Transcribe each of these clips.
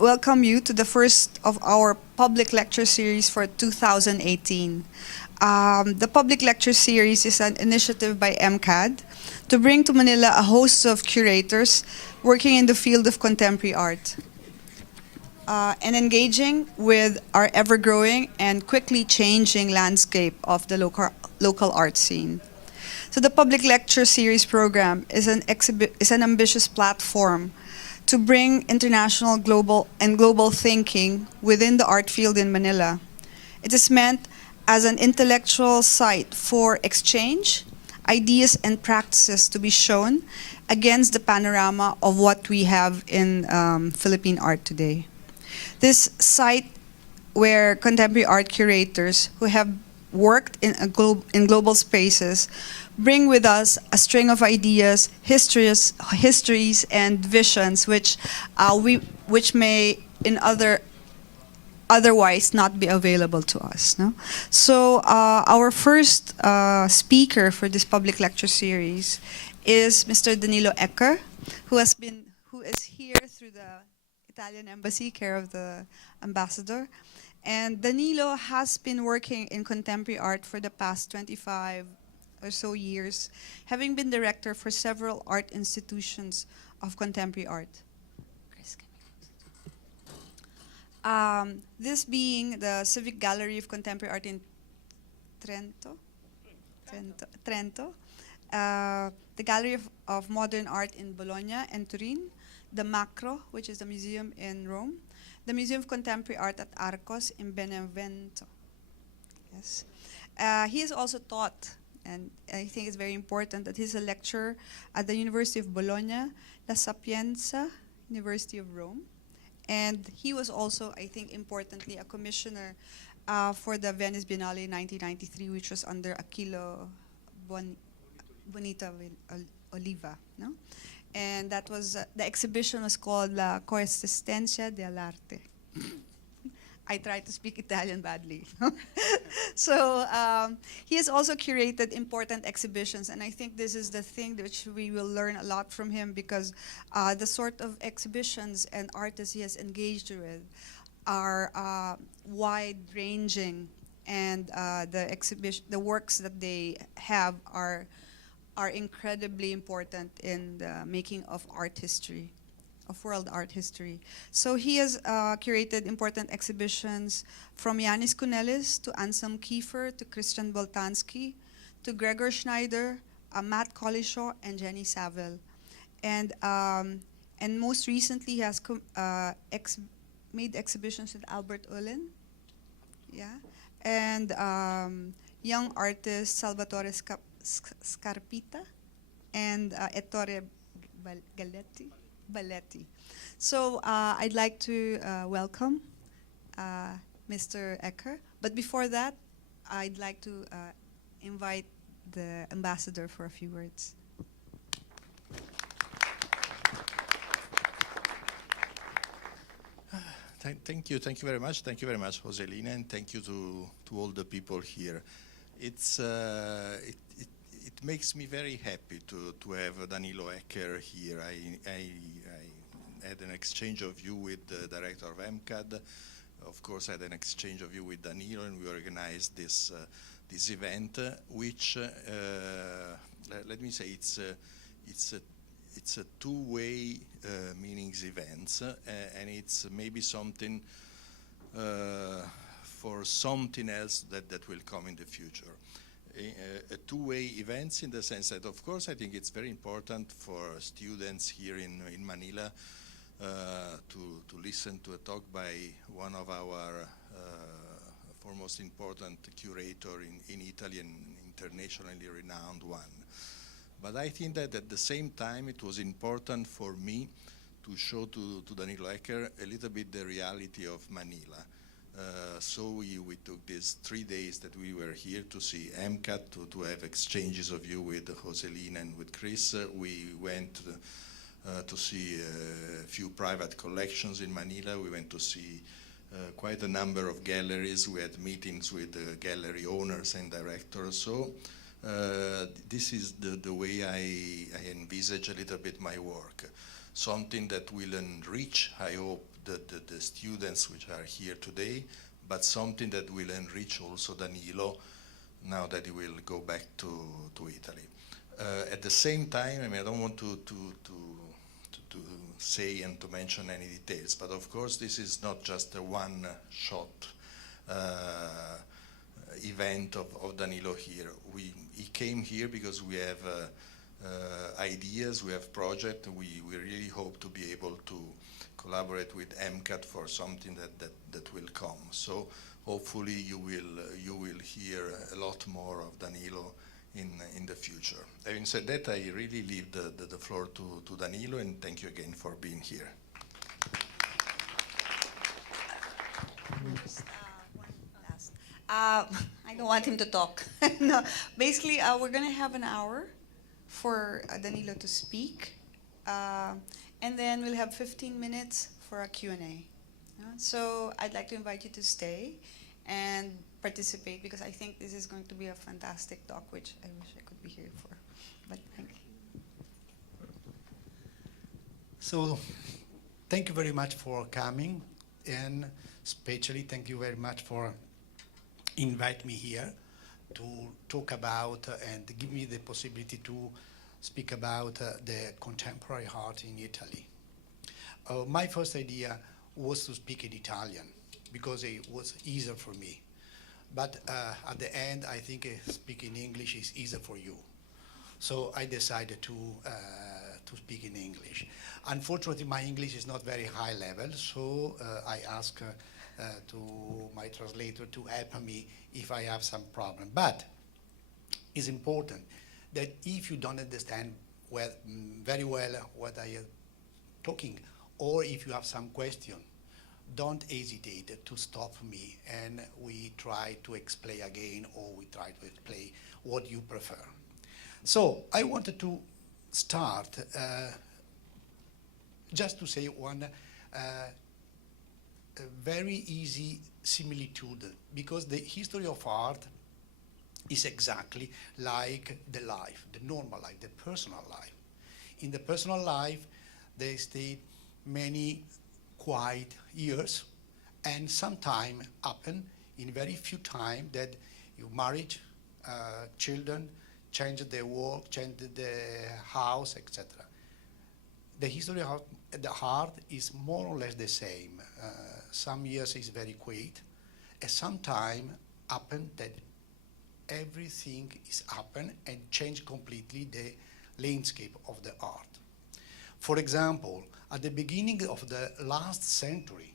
welcome you to the first of our public lecture series for 2018. The public lecture series is an initiative by MCAD to bring to Manila a host of curators working in the field of contemporary art and engaging with our ever-growing and quickly changing landscape of the local art scene. So the public lecture series program is an ambitious platform to bring international, global thinking within the art field in Manila. It is meant as an intellectual site for exchange, ideas and practices to be shown against the panorama of what we have in Philippine art today. This site where contemporary art curators who have worked in global spaces bring with us a string of ideas, histories, and visions which may otherwise not be available to us. No? So our first speaker for this public lecture series is Mr. Danilo Eccher, who is here through the Italian Embassy, care of the ambassador. And Danilo has been working in contemporary art for the past 25 or so years, having been director for several art institutions of contemporary art. This being the Civic Gallery of Contemporary Art in Trento, the Gallery of Modern Art in Bologna and Turin, the Macro, which is the museum in Rome, the Museum of Contemporary Art at Arcos in Benevento. Yes. He has also taught, and I think it's very important, that he's a lecturer at the University of Bologna, La Sapienza, University of Rome. And he was also, I think importantly, a commissioner for the Venice Biennale in 1993, which was under Aquilo Bonita Oliva. No? And that was, the exhibition was called La Coesistencia dell'Arte. I tried to speak Italian badly. So he has also curated important exhibitions, and I think this is the thing which we will learn a lot from him, because the sort of exhibitions and artists he has engaged with are wide-ranging, and the works that they have are incredibly important in the making of art history, of world art history. So he has curated important exhibitions from Jannis Kounellis to Anselm Kiefer to Christian Boltanski to Gregor Schneider, Matt Collishaw, and Jenny Saville. And most recently he has made exhibitions with Albert Oehlen, yeah, and young artist Salvatore Scarpita and Ettore Balletti. So I'd like to welcome Mr. Eccher. But before that, I'd like to invite the ambassador for a few words. Thank you very much. Thank you very much, Joselina, and thank you to all the people here. It makes me very happy to have Danilo Eccher here. I had an exchange of view with the director of MCAD. Of course, I had an exchange of view with Danilo, and we organized this event, which let me say it's a two-way meanings events, and it's maybe something for something else that will come in the future. A two-way events in the sense that, of course, I think it's very important for students here in Manila to listen to a talk by one of our foremost important curator in Italy, and internationally renowned one. But I think that at the same time it was important for me to show to Danilo Eccher a little bit the reality of Manila. So we took these 3 days that we were here to see MCAD, to have exchanges of view with Joselina and with Chris. We went to see a few private collections in Manila. We went to see quite a number of galleries. We had meetings with gallery owners and directors. So this is the way I envisage a little bit my work. Something that will enrich, I hope, the students which are here today, but something that will enrich also Danilo now that he will go back to Italy. At the same time, I mean, I don't want to say and to mention any details, but of course this is not just a one-shot event of Danilo here. He came here because we have ideas, we have projects, we really hope to be able to collaborate with MCAD for something that will come. So hopefully you will hear a lot more of Danilo in the future. Having said that, I really leave the floor to Danilo, and thank you again for being here. Just one last. I don't want him to talk. No, basically, we're going to have an hour for Danilo to speak, and then we'll have 15 minutes for a Q&A. So I'd like to invite you to stay and participate, because I think this is going to be a fantastic talk, which I wish I could be here for. But thank you. So thank you very much for coming, and especially thank you very much for inviting me here to talk about and give me the possibility to speak about the contemporary art in Italy. My first idea was to speak in Italian because it was easier for me. But at the end, I think speaking English is easier for you. So I decided to speak in English. Unfortunately, my English is not very high level, so I asked to my translator to help me if I have some problem. But it's important that if you don't understand very well what I am talking, or if you have some question, don't hesitate to stop me, and we try to explain again, or we try to explain what you prefer. So I wanted to start just to say one very easy similitude, because the history of art is exactly like the life, the normal life, the personal life. In the personal life, they stay many quiet years, and sometime happen in very few time that you married, children, change their work, change the house, etc. The history of the art is more or less the same. Some years is very quiet, and sometime happen that everything is happen and change completely the landscape of the art. For example, at the beginning of the last century,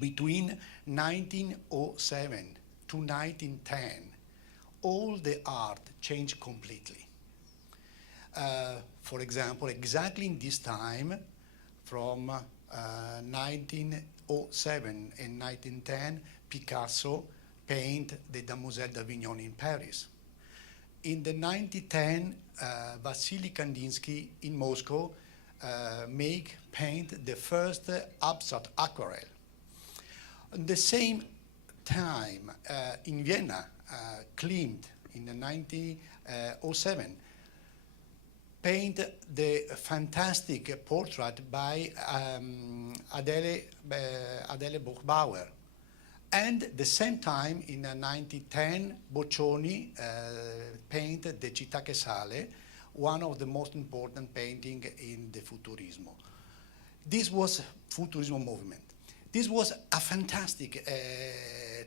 between 1907 to 1910, all the art changed completely. For example, exactly in this time, from 1907 and 1910, Picasso painted the Demoiselle d'Avignon in Paris. In the 1910, Vasily Kandinsky in Moscow paint the first abstract aquarelle. At the same time, in Vienna, Klimt in 1907 paint the fantastic portrait by Adele Buchbauer. And the same time, in 1910, Boccioni painted the Città che Sale, one of the most important painting in the Futurismo. This was Futurismo movement. This was a fantastic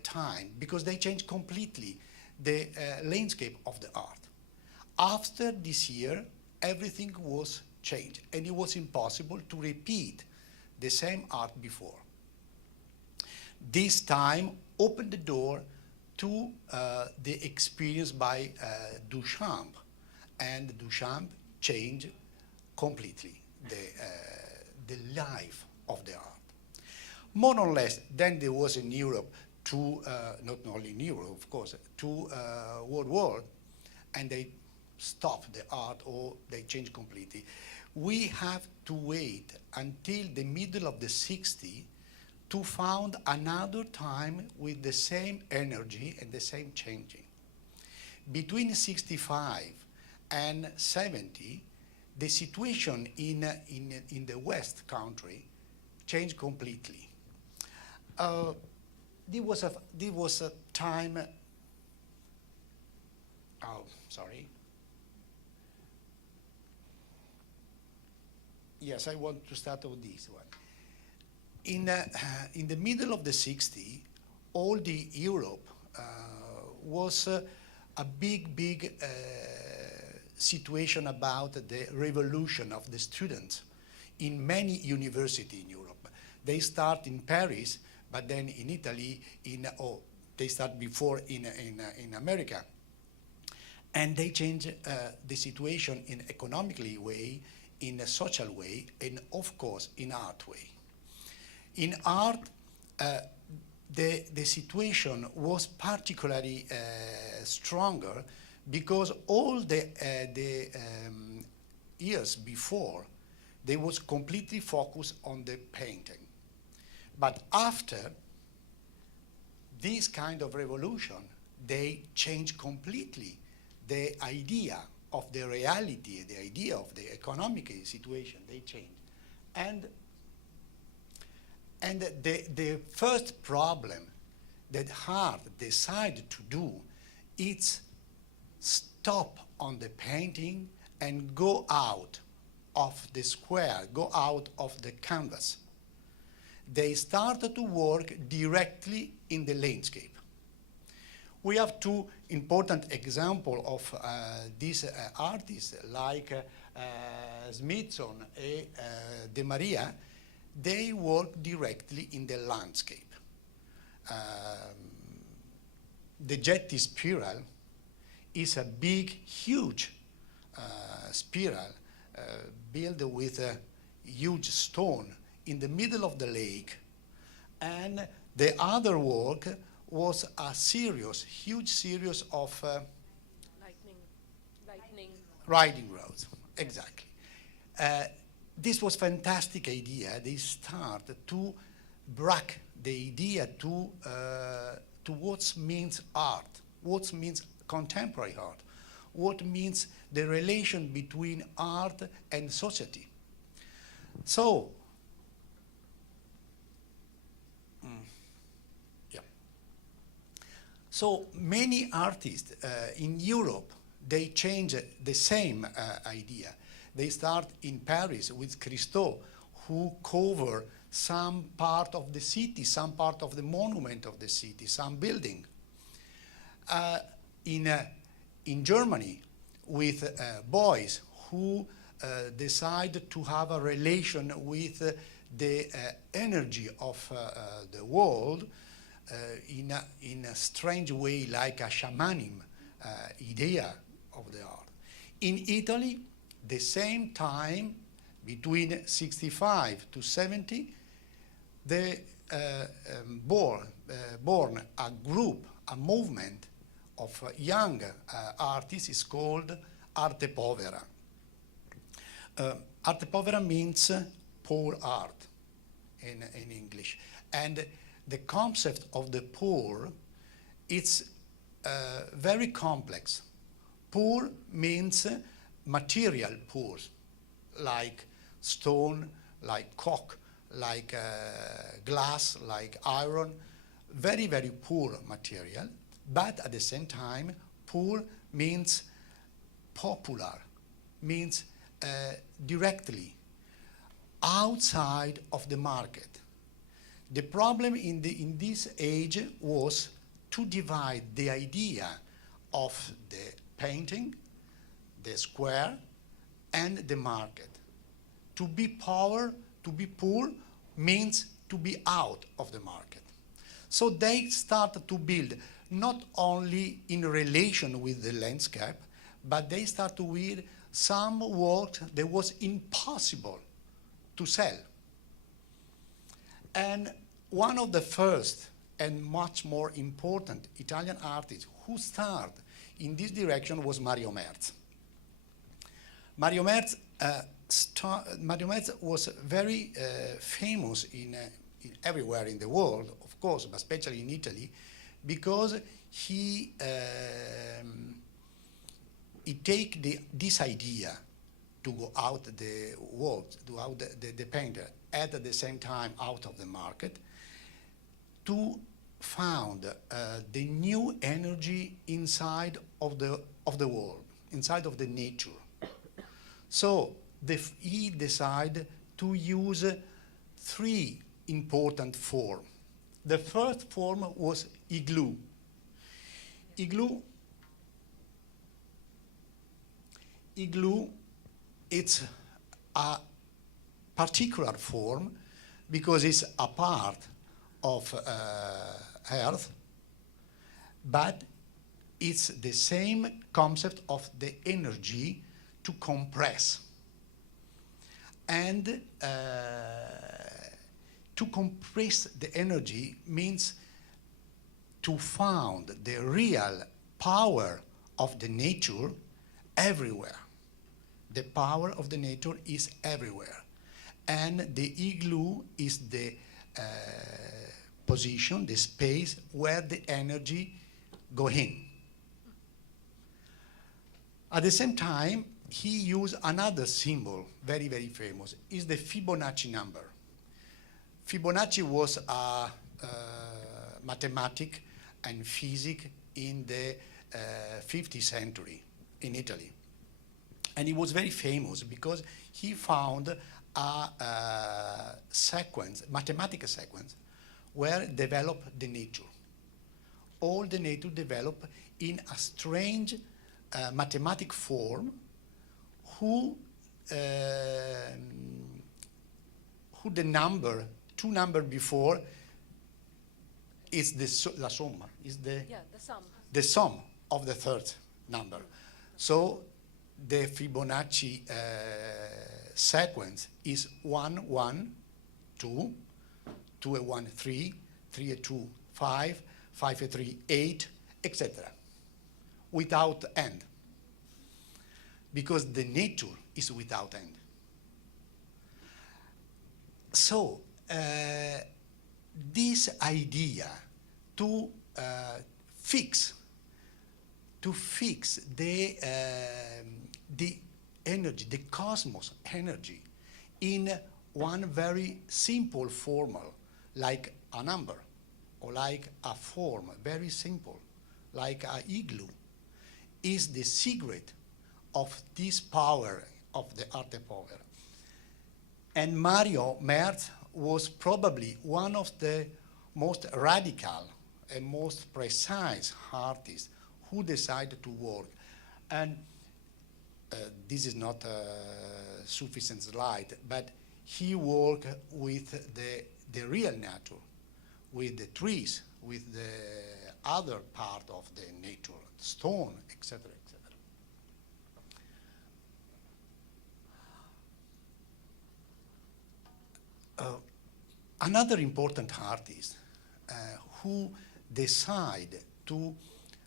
time because they changed completely the landscape of the art. After this year, everything was changed, and it was impossible to repeat the same art before. This time opened the door to the experience by Duchamp, and Duchamp changed completely the life of the art. More or less, then there was in Europe two, not only in Europe, of course, two world wars, and they stopped the art or they changed completely. We have to wait until the middle of the 60s to found another time with the same energy and the same changing. Between 65 and 70, the situation in the West country changed completely. There was a time. Oh, sorry. Yes, I want to start with this one. In the middle of the 60s, all the Europe was a big situation about the revolution of the students in many universities in Europe. They start in Paris, but then in Italy, they start before in America. And they change the situation in economically way, in a social way, and of course in art way. In art, the situation was particularly stronger because all the years before, they was completely focused on the painting. But after this kind of revolution, they changed completely the idea of the reality, the idea of the economic situation, they changed. And the first problem that art decided to do is stop on the painting and go out of the square, go out of the canvas. They started to work directly in the landscape. We have two important examples of these artists, like Smithson and De Maria. They work directly in the landscape. The jetty spiral is a big, huge spiral built with a huge stone in the middle of the lake. And the other work was a huge series of riding roads, exactly. This was fantastic idea. They started to break the idea to what means art, what means contemporary art, what means the relation between art and society. So, so many artists in Europe, they changed the same idea. They start in Paris with Christo, who cover some part of the city, some part of the monument of the city, some building. In Germany, with Beuys, who decide to have a relation with the energy of the world in a strange way, like a shamanism idea of the art. In Italy, the same time, between 65 to 70, they born a group, a movement of young artists. Is called Arte Povera. Arte Povera means poor art in English. And the concept of the poor, it's very complex. Poor means material poor, like stone, like coke, like glass, like iron, very, very poor material. But at the same time, poor means popular, means directly outside of the market. The problem in this age was to divide the idea of the painting, the square, and the market. To be poor means to be out of the market. So they started to build not only in relation with the landscape, but they started to build some work that was impossible to sell. And one of the first and much more important Italian artists who started in this direction was Mario Merz. Mario Merz was very famous in everywhere in the world, of course, but especially in Italy, because he take this idea to go out the world, to go out the painter, at the same time out of the market, to found the new energy inside of the world, inside of the nature. So he decided to use three important forms. The first form was igloo. Igloo, it's a particular form because it's a part of Earth, but it's the same concept of the energy to compress. And to compress the energy means to find the real power of the nature everywhere. The power of the nature is everywhere. And the igloo is the position, the space where the energy go in. At the same time, he used another symbol, very, very famous, is the Fibonacci number. Fibonacci was a mathematic and physic in the 15th century in Italy. And he was very famous because he found a sequence, mathematical sequence, where developed the nature. All the nature developed in a strange mathematic form who the number, two numbers before, is la somma, is the sum. The sum of the third number. So the Fibonacci sequence is 1, 1, 2, 2 and 1, 3, 3 and 2, 5, 5 and 3, 8, etc. Without end. Because the nature is without end. So this idea to fix the energy, the cosmos energy, in one very simple formula, like a number, or like a form, very simple, like an igloo, is the secret of this power, of the art power. And Mario Merz was probably one of the most radical and most precise artists who decided to work. And this is not a sufficient slide, but he worked with the real nature, with the trees, with the other part of the nature, stone, etc., etc. Another important artist who decided to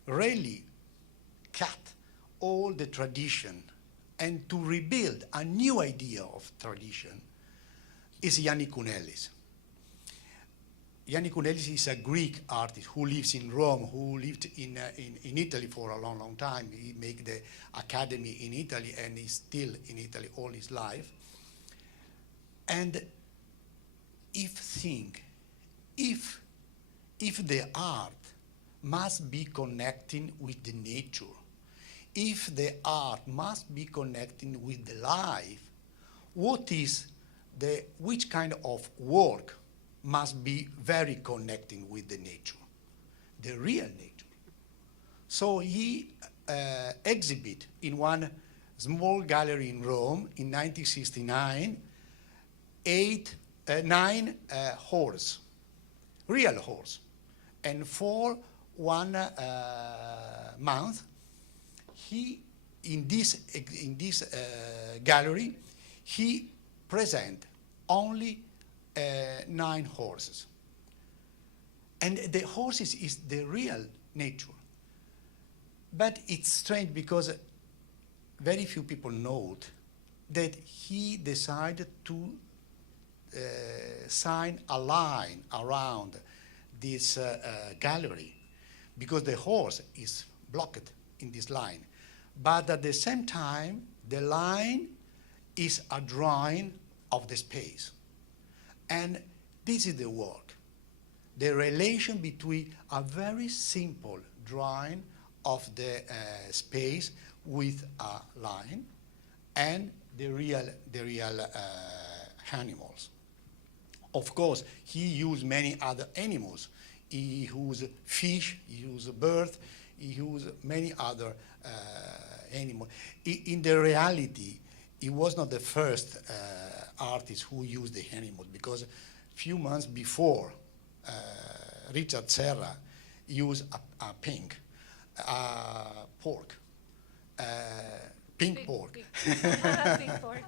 really cut all the tradition and to rebuild a new idea of tradition is Jannis Kounellis. Jannis Kounellis is a Greek artist who lives in Rome, who lived in Italy for a long, long time. He made the academy in Italy and is still in Italy all his life. And if the art must be connecting with the nature, if the art must be connecting with the life, which kind of work must be very connecting with the nature, the real nature? So he exhibit in one small gallery in Rome in 1969, 9 horse, real horse, and for 1 month, he in this gallery he present only 9 horses, and the horses is the real nature. But it's strange because very few people know that he decided to sign a line around this gallery because the horse is blocked in this line. But at the same time, the line is a drawing of the space. And this is the work, the relation between a very simple drawing of the space with a line and the real animals. Of course, he used many other animals. He used fish, he used birds, he used many other animals. In the reality, he was not the first artist who used the animals, because a few months before, Richard Serra used a pink pork, pink pork. Pink pork.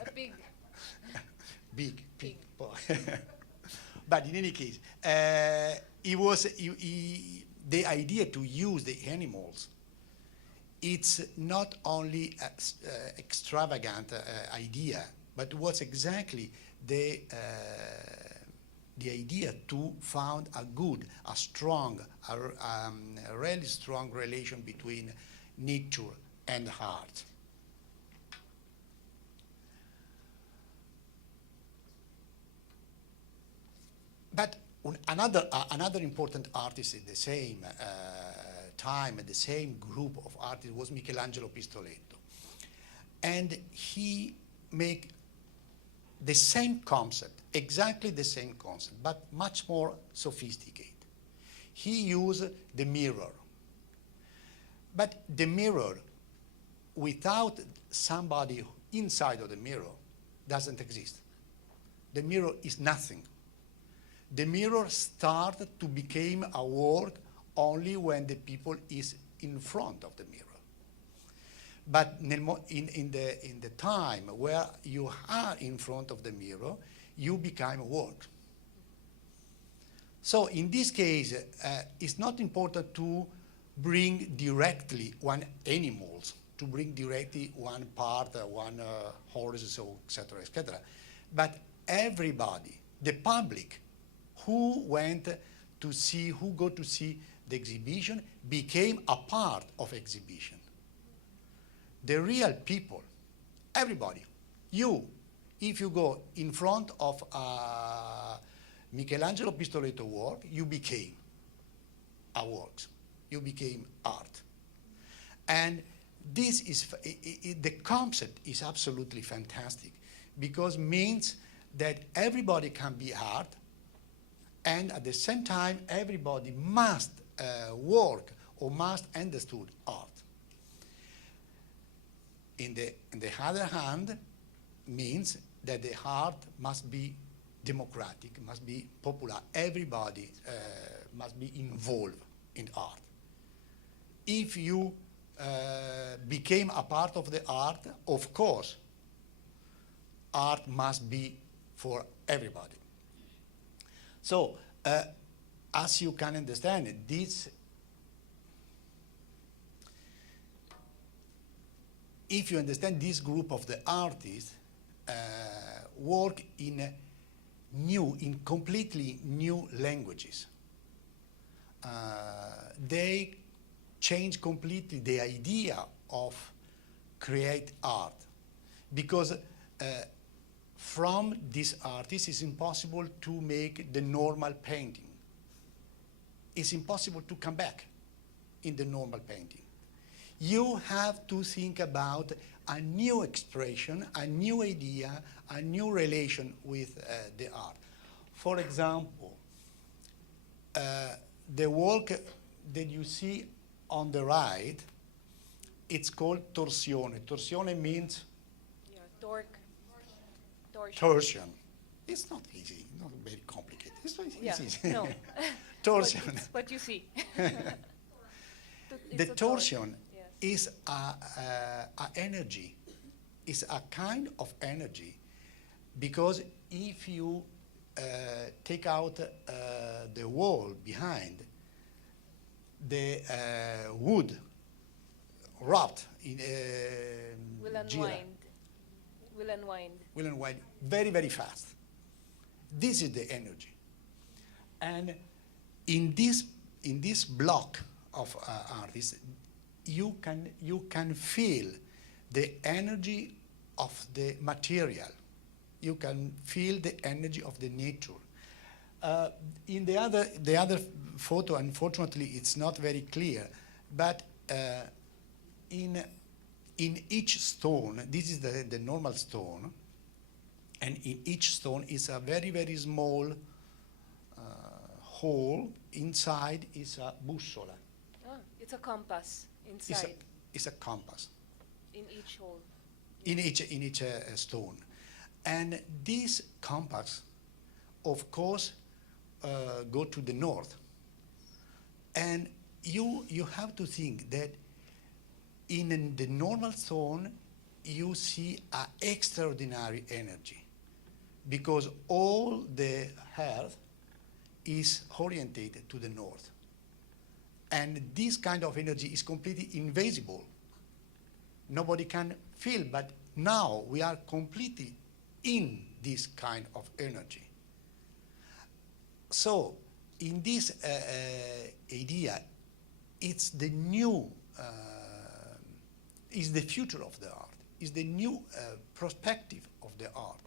A pig. Big pork. But in any case, the idea to use the animals, it's not only an extravagant idea, but was exactly the idea to found a really strong relation between nature and art. But another important artist at the same time, the same group of artists, was Michelangelo Pistoletto. And he made the same concept, exactly the same concept, but much more sophisticated. He used the mirror. But the mirror, without somebody inside of the mirror, doesn't exist. The mirror is nothing. The mirror started to become a work only when the people is in front of the mirror. But in the time where you are in front of the mirror, you become a work. So in this case, it's not important to bring directly one animals, to bring directly one part, one horse, so etc., but everybody, the public, who go to see the exhibition, became a part of exhibition. The real people, everybody, if you go in front of Michelangelo Pistoletto work, you became a work, you became art. And this is, the concept is absolutely fantastic, because means that everybody can be art, and at the same time, everybody must work or must understand art. In the other hand, means that the art must be democratic, must be popular. Everybody must be involved in art. If you became a part of the art, of course, art must be for everybody. So, as you can understand, if you understand this group of the artists, work in completely new languages. They change completely the idea of create art, because from this artist it's impossible to make the normal painting. It's impossible to come back in the normal painting. You have to think about a new expression, a new idea, a new relation with the art. For example, the work that you see on the right, it's called torsione. Torsione means torsion. It's not easy, not very complicated. It's easy. No. Torsion. It's what you see. The torsion is a energy. It's a kind of energy, because if you take out the wall behind, the wood rot in will unwind. Will unwind very, very fast. This is the energy. And in this block of artists, you can feel the energy of the material. you can feel the energy of the nature. In the other photo, unfortunately, it's not very clear, but in each stone, this is the normal stone, and in each stone is a very, very small hole. Inside is a bussola. Oh, it's a compass inside. It's a compass. In each hole. In each stone. And this compass, of course, go to the north. And you have to think that in the normal stone, you see an extraordinary energy, because all the earth is orientated to the north. And this kind of energy is completely invisible. Nobody can feel, but now we are completely in this kind of energy. So in this idea, it's the new, is the future of the art, is the new perspective of the art.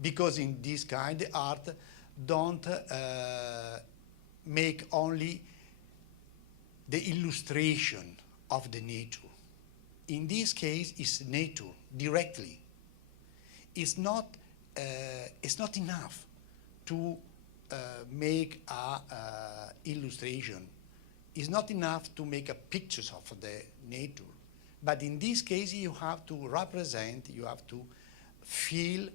Because in this kind, the art don't make only the illustration of the nature. In this case, it's nature directly. It's not enough to make a illustration. It's not enough to make a pictures of the nature. But in this case, you have to represent, you have to feel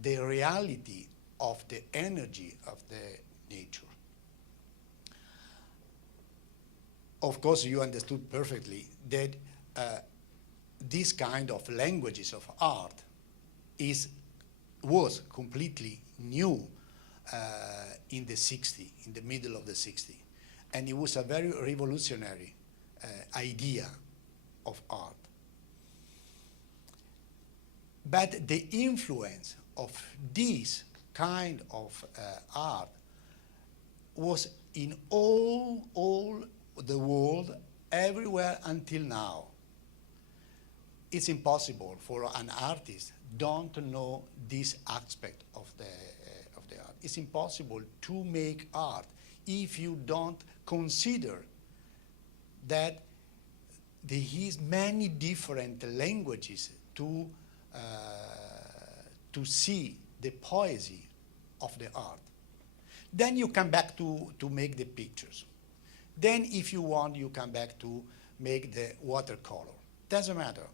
the reality of the energy of the nature. Of course, you understood perfectly that this kind of languages of art was completely new in the 60s, in the middle of the 60s. And it was a very revolutionary idea of art. But the influence of this kind of art was in all the world, everywhere until now. It's impossible for an artist don't know this aspect of the art. It's impossible to make art if you don't consider that there is many different languages to see the poesy of the art. Then you come back to make the pictures. Then if you want, you come back to make the watercolor. Doesn't matter.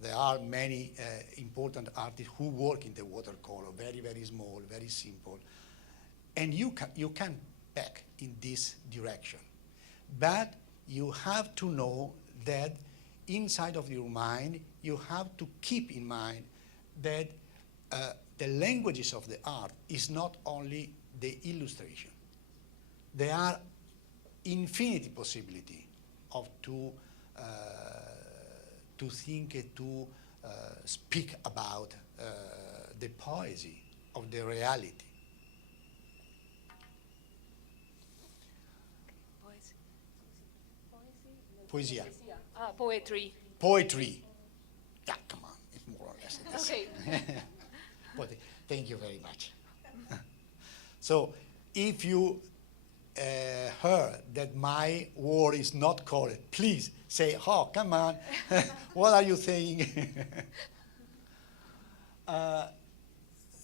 There are many important artists who work in the watercolor, very, very small, very simple. And you can back in this direction. But you have to know that inside of your mind, you have to keep in mind that the languages of the art is not only the illustration. There are infinity possibility of to think, to speak about the poesy of the reality. Poesia. Poetry. Poetry. Yeah, come on, it's more or less this. Okay. Thank you very much. So, if you heard that my word is not correct, please say, oh, come on, what are you saying?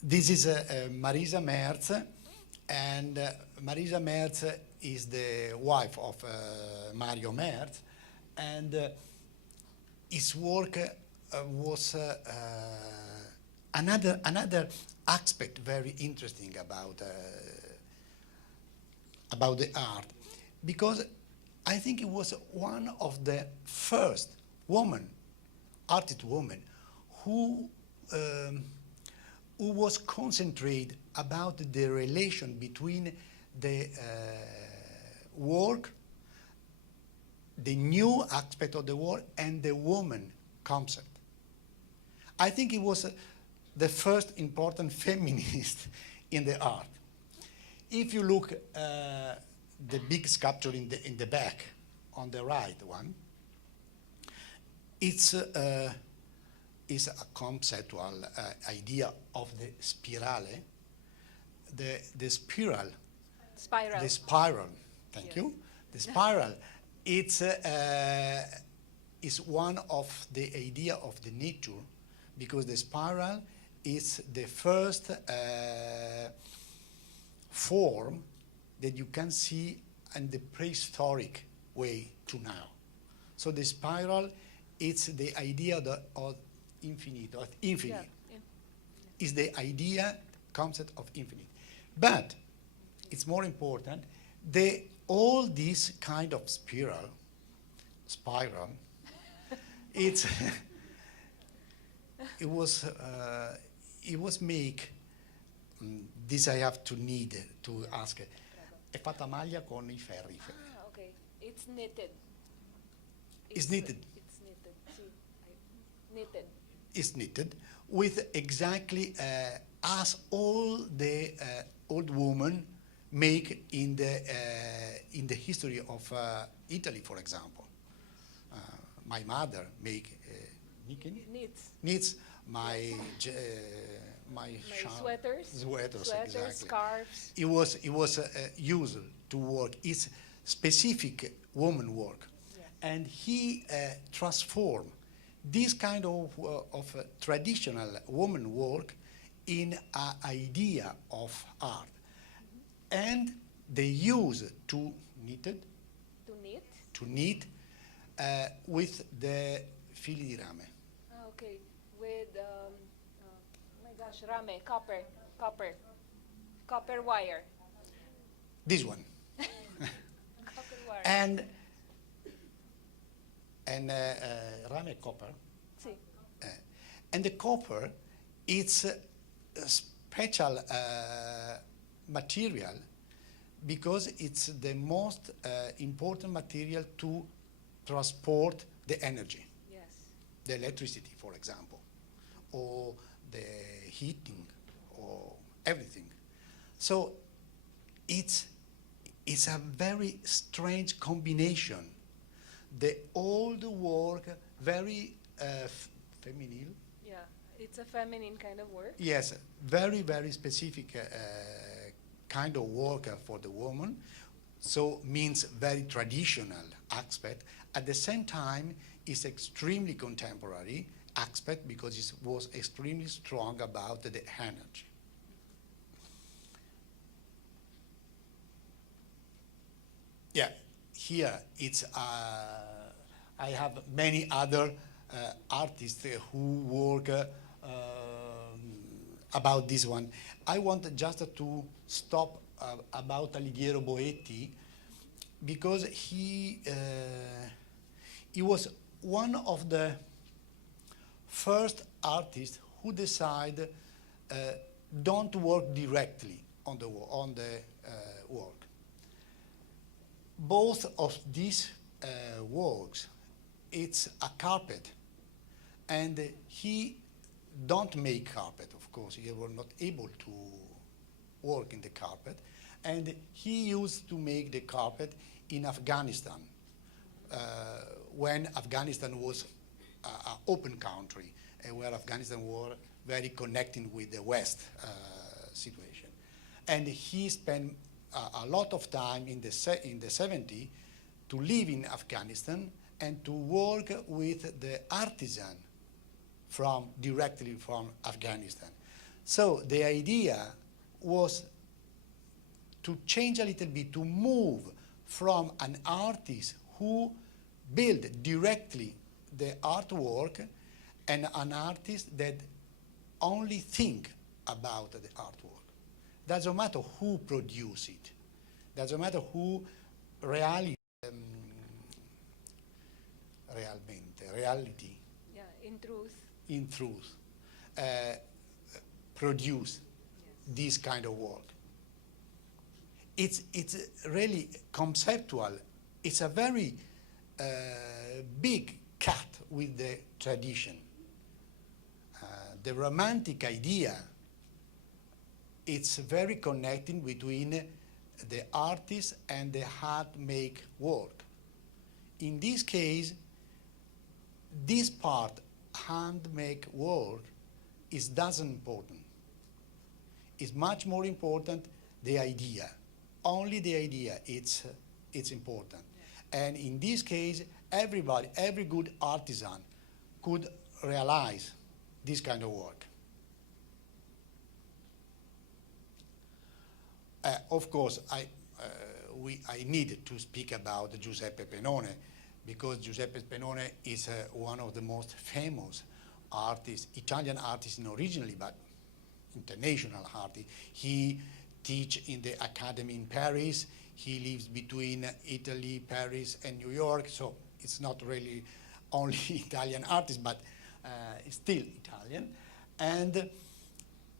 This is Marisa Merz, and Marisa Merz is the wife of Mario Merz, and his work was another aspect very interesting about the art, because I think it was one of the first artist woman, who was concentrated about the relation between the work, the new aspect of the work, and the woman concept. I think it was the first important feminist in the art. If you look the big sculpture in the back, on the right one, it's is a conceptual idea of the spirale. The spiral. Spiral. The spiral. Thank Yes. you. The spiral. It's is one of the idea of the nature, because the spiral is the first form that you can see in the prehistoric way to now. So the spiral, it's the idea of infinite, Yeah. is the idea, concept of infinite. But it's more important, all this kind of spiral, it's it was make, this I have to need to ask, è fatta maglia con I ferri. Ah, okay. It's knitted. It's knitted. It's knitted. See, knitted. Is knitted with exactly as all the old women make in the history of Italy, for example. My mother make knits my sweaters, exactly. scarves. It was used to work. It's specific woman work, Yes. and he transformed this kind of traditional woman work in an idea of art, and they use to knit with the fili di rame. Ah, okay. With oh my gosh, rame, copper wire. This one. Copper wire. And rame copper. See. And the copper, it's a special material because it's the most important material to transport the energy, Yes. the electricity, for example, or the heating, or everything. So it's a very strange combination. The old work, very feminine. Yeah. It's a feminine kind of work. Yes, very, very specific kind of work for the woman. So means very traditional aspect. At the same time, it's extremely contemporary aspect because it was extremely strong about the energy. Yeah, here it's, I have many other artists who work about this one. I want just to stop about Alighiero Boetti because he was one of the first artists who decided don't work directly on the work. Both of these works, it's a carpet, and he don't make carpet, of course. He was not able to work in the carpet, and he used to make the carpet in Afghanistan when Afghanistan was an open country, where Afghanistan was very connecting with the West situation. And he spent a lot of time in the 70s to live in Afghanistan and to work with the artisan directly from Afghanistan. So the idea was to change a little bit, to move from an artist who build directly the artwork and an artist that only think about the artwork. Doesn't matter who produce it. Doesn't matter who reality. Yeah, in truth. Produce this kind of work. It's really conceptual. It's a very big cut with the tradition. The romantic idea, it's very connecting between the artist and the hand-make work. In this case, this part handmade work is doesn't important. It's much more important the idea. Only the idea it's important. And in this case, everybody, every good artisan could realize this kind of work. Of course, I needed to speak about Giuseppe Pennone, because Giuseppe Pennone is one of the most famous artists, Italian artists originally, but international artist. He teaches in the academy in Paris. He lives between Italy, Paris, and New York, so it's not really only Italian artist, but still Italian. And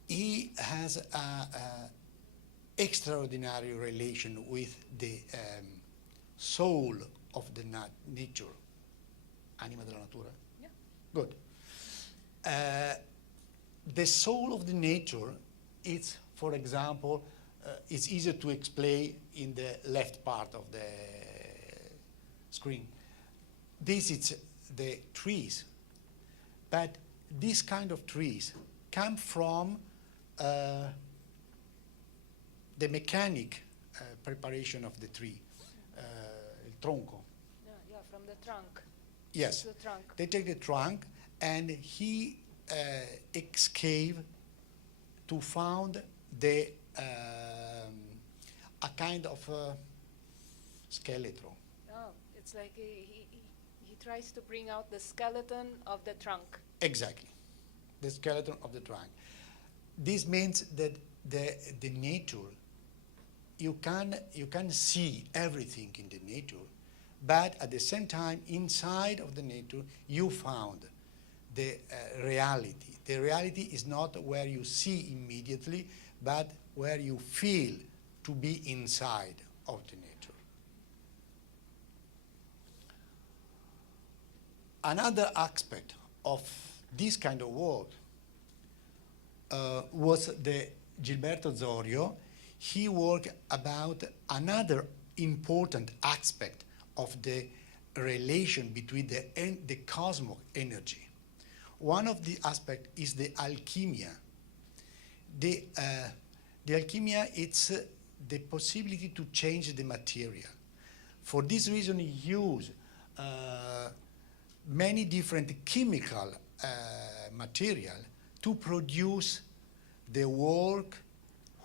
he has an extraordinary relation with the soul of the nature. Anima della natura? Yeah. Good. The soul of the nature, it's, for example, it's easier to explain in the left part of the screen. This is the trees, but this kind of trees come from the mechanic preparation of the tree, il tronco. Yeah, from the trunk. Yes, The trunk. they take the trunk, and he excave to found the a kind of skeleton. Oh, it's like he tries to bring out the skeleton of the trunk. Exactly, the skeleton of the trunk. This means that the nature, you can see everything in the nature, but at the same time, inside of the nature, you found the reality. The reality is not where you see immediately, but where you feel to be inside of the nature. Another aspect of this kind of work was the Gilberto Zorio. He worked about another important aspect of the relation between the cosmic energy. One of the aspects is the alchemia. The alchemia, it's the possibility to change the material. For this reason, he used many different chemical material to produce the work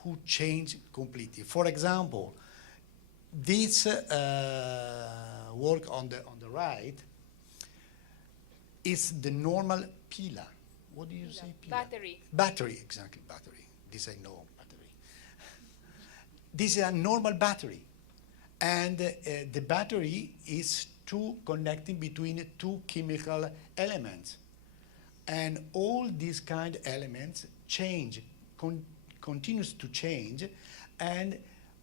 who change completely. For example, this work on the right is the normal pila. What do you say, pila? Battery. Battery, exactly, battery. This I know, battery. This is a normal battery. And the battery is connecting between two chemical elements. And all these kind of elements change, continues to change, and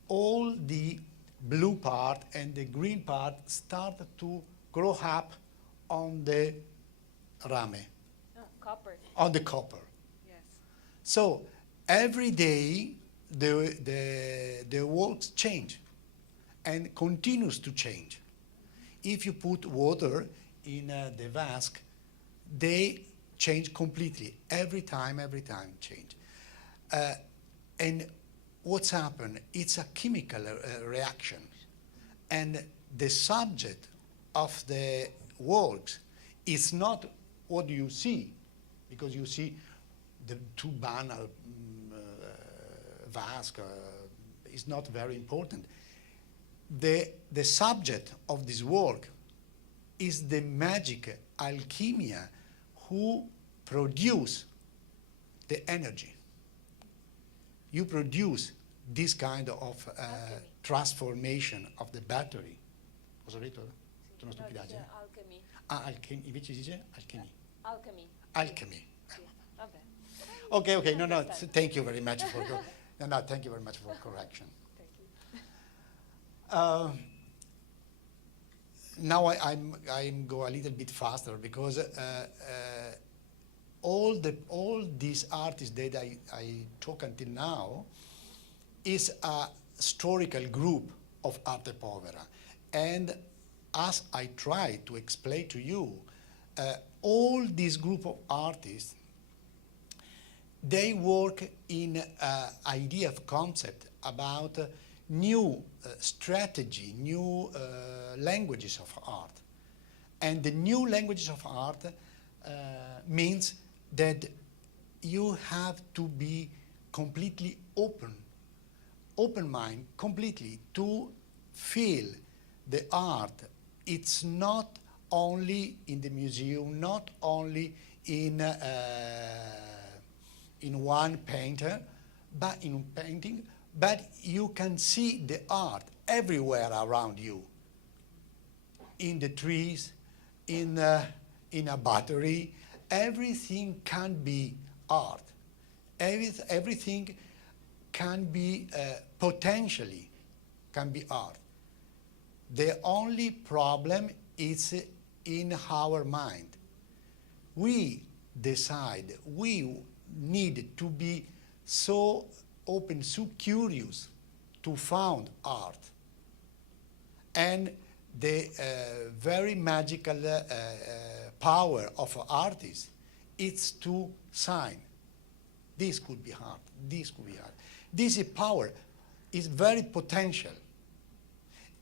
all the blue part and the green part start to grow up on the rame, Copper. on the copper. Yes. So every day the works change and continues to change. If you put water in the vase, they change completely. Every time change. And what's happened? It's a chemical reaction. And the subject of the works is not what you see, because you see the two banal vase is not very important. The subject of this work is the magic alchemia who produce the energy. You produce this kind of transformation of the battery. Cosa ho detto? Sono No, stupidaggine? dice alchemy. Ah, invece si dice alchemy. Alchemy. Alchemy. Sì. Vabbè. Okay, no, thank you very much for thank you very much for correction. Thank you. Now I'm go a little bit faster because all these artists that I talk until now is a historical group of arte povera, and as I try to explain to you, all this group of artists, they work in idea of concept about new strategy, new languages of art. And the new languages of art means that you have to be completely open mind, completely to feel the art. It's not only in the museum, not only in one painter, but in painting, but you can see the art everywhere around you. In the trees, in a battery, everything can be art. Everything can be potentially can be art. The only problem is in our mind. We decide, we need to be so open, so curious to find art. And the very magical power of artists is to sign. This could be art, this could be art. This power is very potential.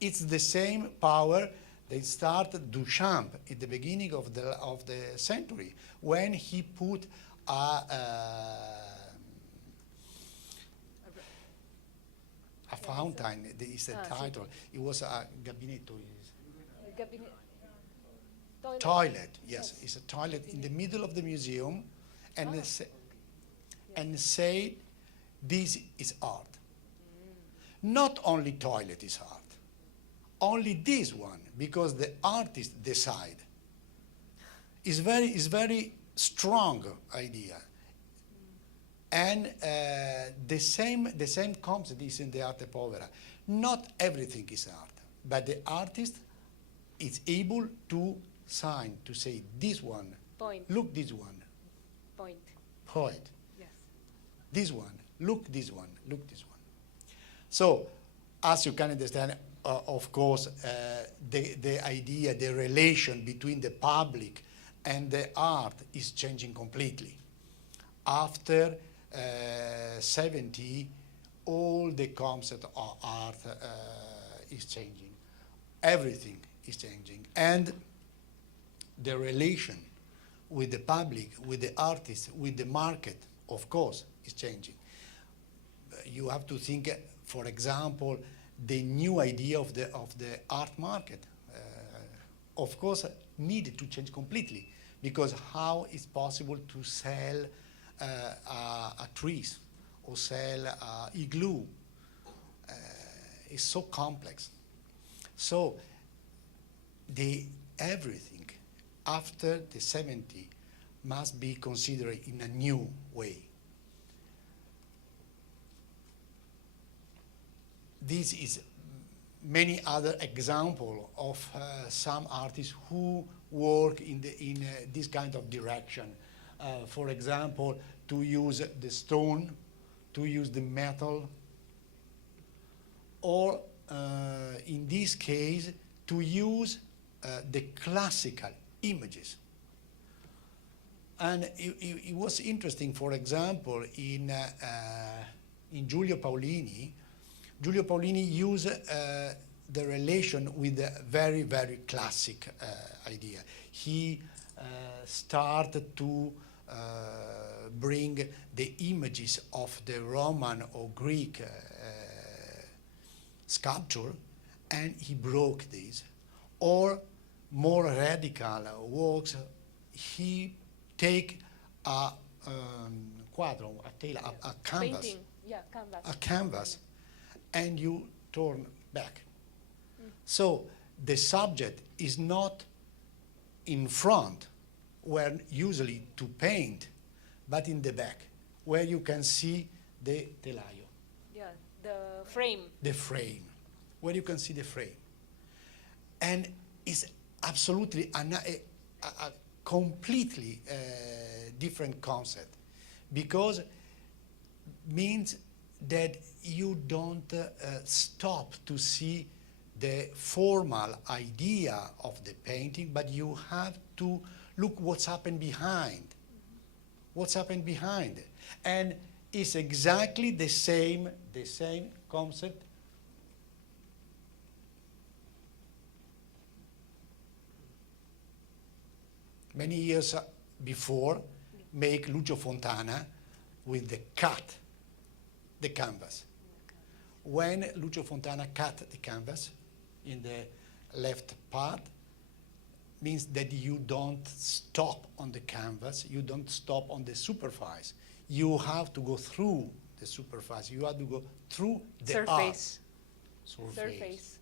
It's the same power that started Duchamp at the beginning of the century, when he put a fountain, is the title. It was a gabinetto. Toilet, yes. It's a toilet in the middle of the museum, and and say this is art. Not only toilet is art, only this one, because the artist decide. It's very strong idea. And the same concept is in the arte povera. Not everything is art, but the artist is able to sign, to say this one, Point. look this one, Point. poet. Yes. This one, look this one, look this one. So, as you can understand, of course, the idea, the relation between the public and the art is changing completely. After 70, all the concept of art is changing. Everything is changing. And the relation with the public, with the artist, with the market, of course, is changing. You have to think, for example, the new idea of the art market, of course, needed to change completely, because how is possible to sell a trees or sell a igloo? It's so complex. So everything after the 70 must be considered in a new way. This is many other example of some artists who work in this kind of direction. For example, to use the stone, to use the metal, or in this case, to use the classical images. And it was interesting, for example, in Giulia Paolini. Giulia Paolini used the relation with a very, very classic idea. He started to bring the images of the Roman or Greek sculpture, and he broke these. Or more radical works, he take a quadro, a canvas, Painting. Yeah, canvas. a canvas, and you turn back. So the subject is not in front, where usually to paint, but in the back, where you can see the telaio. Yeah, the frame. The frame, where you can see the frame. And it's absolutely a completely different concept, because means that you don't stop to see the formal idea of the painting, but you have to look what's happened behind. What's happened behind. And it's exactly the same concept. Many years before, make Lucio Fontana with the canvas. When Lucio Fontana cut the canvas in the left part, means that you don't stop on the canvas, you don't stop on the superficie. You have to go through the superficie, you have to go through the Surface. Surface.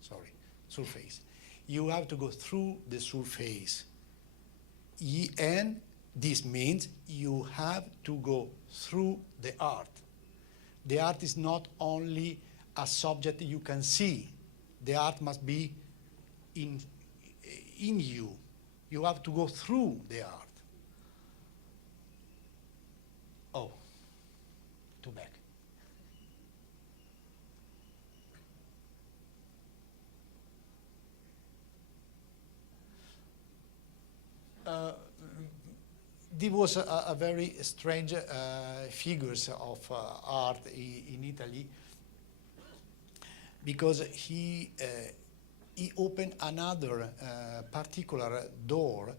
Sorry, surface. You have to go through the surface. And this means you have to go through the art. The art is not only a subject you can see. The art must be in you. You have to go through the art. Oh, too back. There was a very strange figures of art in Italy, because he opened another particular door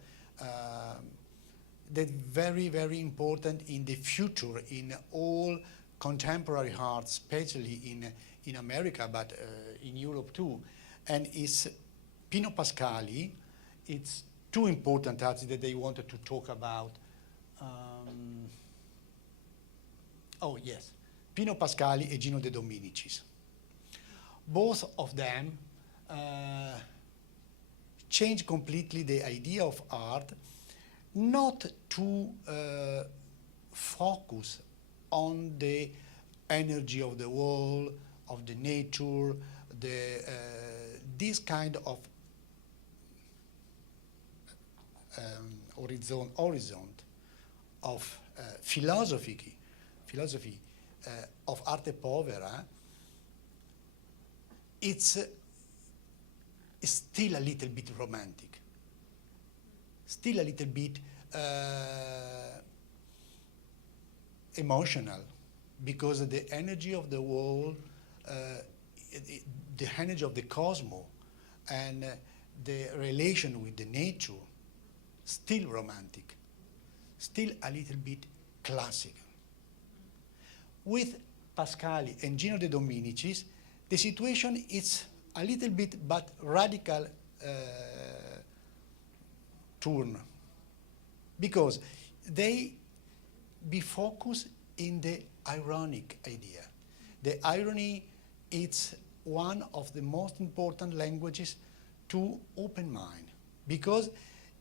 that very, very important in the future in all contemporary art, especially in America, but in Europe too. And it's Pino Pascal. It's two important artists that they wanted to talk about. Oh yes, Pino Pascal and Gino De Dominicis. Both of them changed completely the idea of art, not to focus on the energy of the world, of the nature, this kind of horizon of philosophy of arte povera. It's still a little bit romantic, still a little bit emotional, because the energy of the world, the energy of the cosmos, and the relation with the nature, still romantic, still a little bit classical. With Pascal and Gino De Dominicis, the situation is a little bit but radical turn, because they be focused in the ironic idea. The irony is one of the most important languages to open mind, because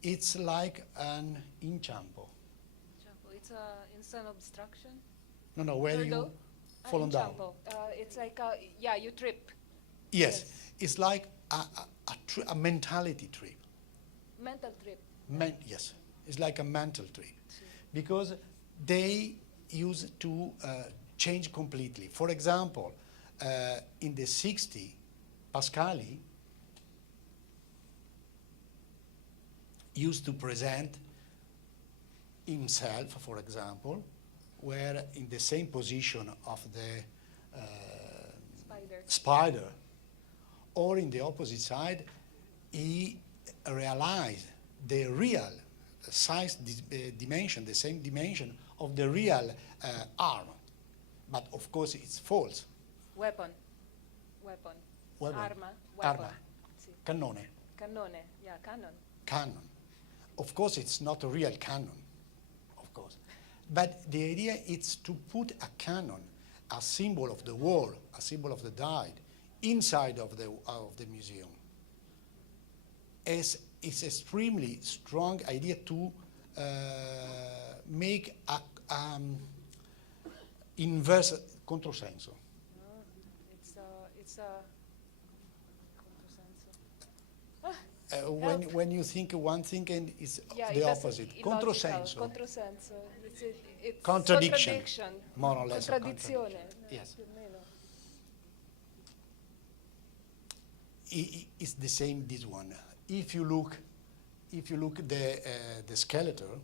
it's like an inciampo. It's an instant obstruction. No, where you fall down. It's like you trip. Yes, it's like a mentality trip. Mental trip. Yes, it's like a mental trip, because they used to change completely. For example, in the 60s, Pascali used to present himself, for example, where in the same position of the spider, or in the opposite side, he realized the real size dimension, the same dimension of the real arm. But of course it's false. Weapon. Arma. Arma. Cannone. Cannone. Yeah, cannon. Cannon. Of course it's not a real cannon, of course. But the idea is to put a cannon, a symbol of the war, a symbol of the dead, inside of the museum. It's extremely strong idea to make a inverse controsenso. It's a controsenso. When you think one thing and it's Yeah, the opposite. Controsenso. Controsenso. It's Contradiction. More or less. Contraddizione. Yes. Più o meno. It's the same, this one. If you look if you look at the skeleton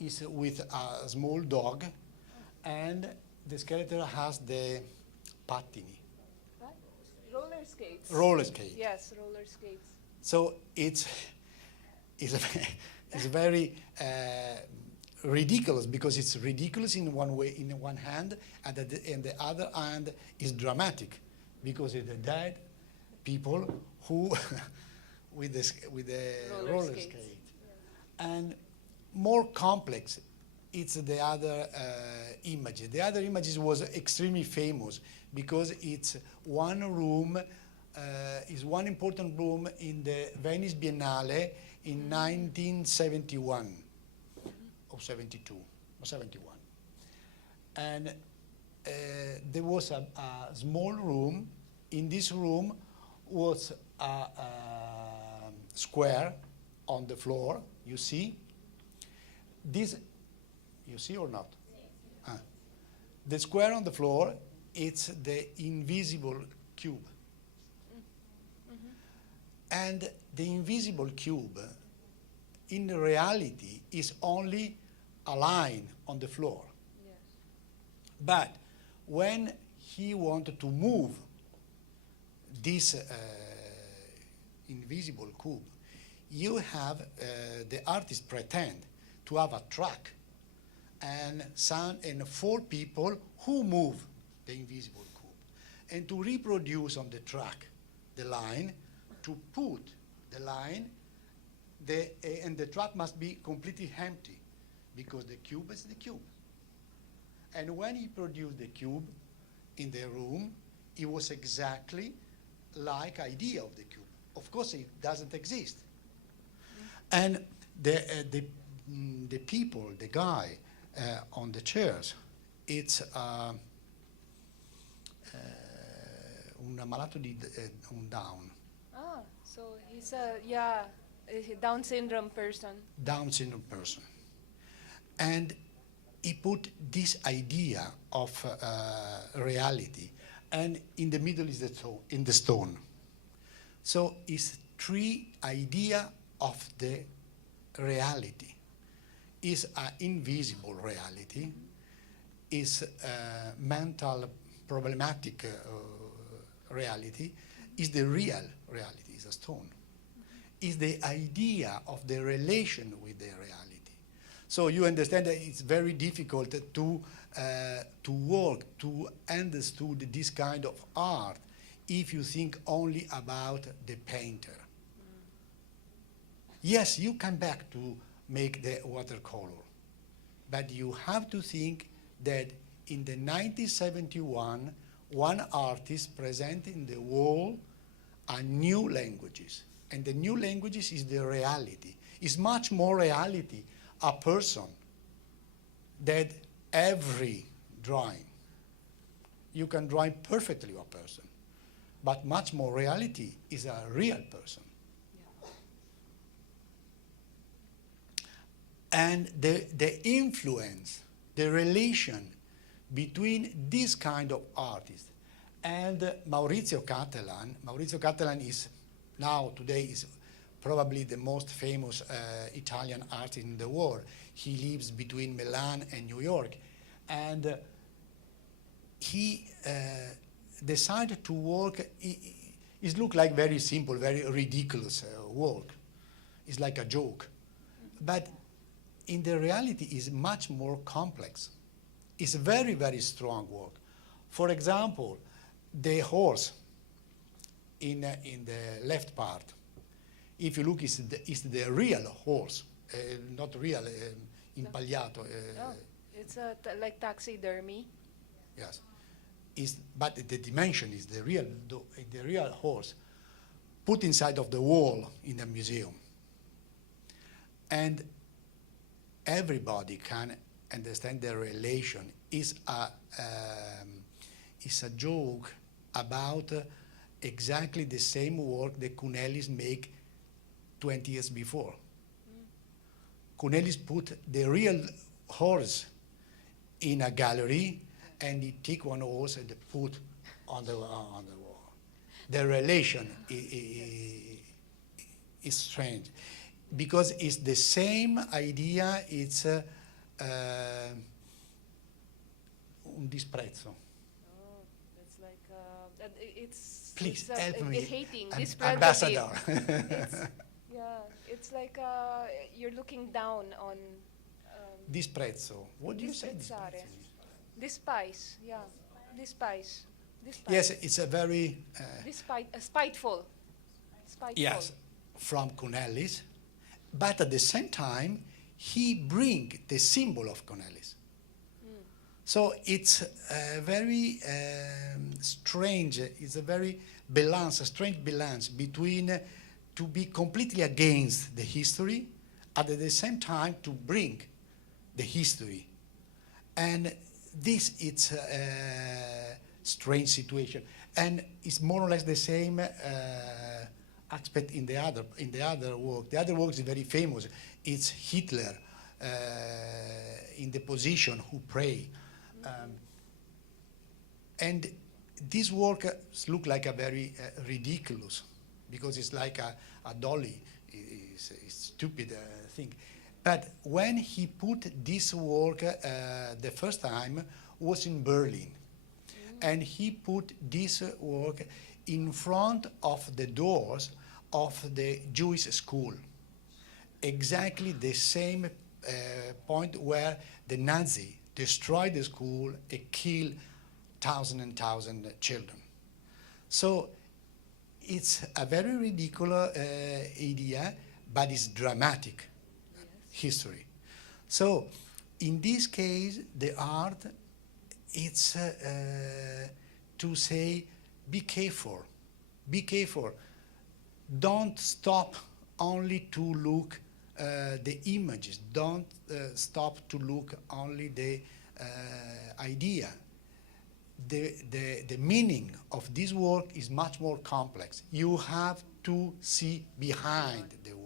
is with a small dog, and the skeleton has the pattini. What? Roller skates. Roller skate. Yes, roller skates. So it's very ridiculous, because it's ridiculous in one way, in one hand, and in the other hand is dramatic, because it's the dead people who with the roller skate. Yeah. And more complex, it's the other image. The other images was extremely famous because it's one room, is one important room in the Venice Biennale in 1971, or 72, or 71. And there was a small room. In this room was a square on the floor, you see. This, you see or not? Yes. The square on the floor, it's the invisible cube. Mm-hmm. And the invisible cube, in reality, is only a line on the floor. Yes. But when he wanted to move this invisible cube, you have the artist pretend to have a track and 4 people who move the invisible cube, and to reproduce on the track the line, to put the line, and the track must be completely empty, because the cube is the cube. And when he produced the cube in the room, it was exactly like idea of the cube. Of course, it doesn't exist. And the people, the guy on the chairs, it's un malato di un Down. Ah, so he's a Down syndrome person. Down syndrome person. And he put this idea of reality, and in the middle is the stone. So it's 3 idea of the reality. Is an invisible reality, is a mental problematic reality, is the real reality, is a stone. Is the idea of the relation with the reality. So you understand that it's very difficult to work, to understand this kind of art if you think only about the painter. Yes, you come back to make the watercolor, but you have to think that in the 1971, one artist presented in the world a new languages, and the new languages is the reality. It's much more reality a person than every drawing. You can draw perfectly a person, but much more reality is a real person. And the influence, the relation between this kind of artist and Maurizio Cattelan. Maurizio Cattelan is now, today, is probably the most famous Italian artist in the world. He lives between Milan and New York. And he decided to work, it looked like very simple, very ridiculous work. It's like a joke. But in the reality is much more complex. It's very, very strong work. For example, the horse in the left part, if you look, is the real horse, not real, impagliato. Oh, it's like taxidermy. Yes, but the dimension is the real horse put inside of the wall in the museum. And everybody can understand the relation. Is a joke about exactly the same work that Kounellis make 20 years before. Kounellis put the real horse in a gallery, and he take one horse and put on the wall. The relation is strange because it's the same idea. It's un disprezzo. Oh, it's like it's. Please it's help me, hating, ambassador. it's, yeah, it's like you're looking down on. Disprezzo. What do you say? Disprezzare. Disprezzo? Despise, yeah, despise. Despise. Yes, it's a very Spiteful. Spiteful. yes from Kounellis, but at the same time he bring the symbol of Kounellis. So it's a very strange. It's a very strange balance between to be completely against the history, at the same time to bring the history, and this it's a strange situation, and it's more or less the same aspect in the other work. The other work is very famous. It's Hitler in the position who pray, and this work look like a very ridiculous because it's like a dolly. It's stupid thing. But when he put this work the first time was in Berlin. And he put this work in front of the doors of the Jewish school. Exactly the same point where the Nazi destroyed the school and killed thousands and thousands of children. So it's a very ridiculous idea, but it's dramatic. History. So in this case, the art, it's to say, be careful, be careful. Don't stop only to look the images. Don't stop to look only the idea. The meaning of this work is much more complex. You have to see behind the work.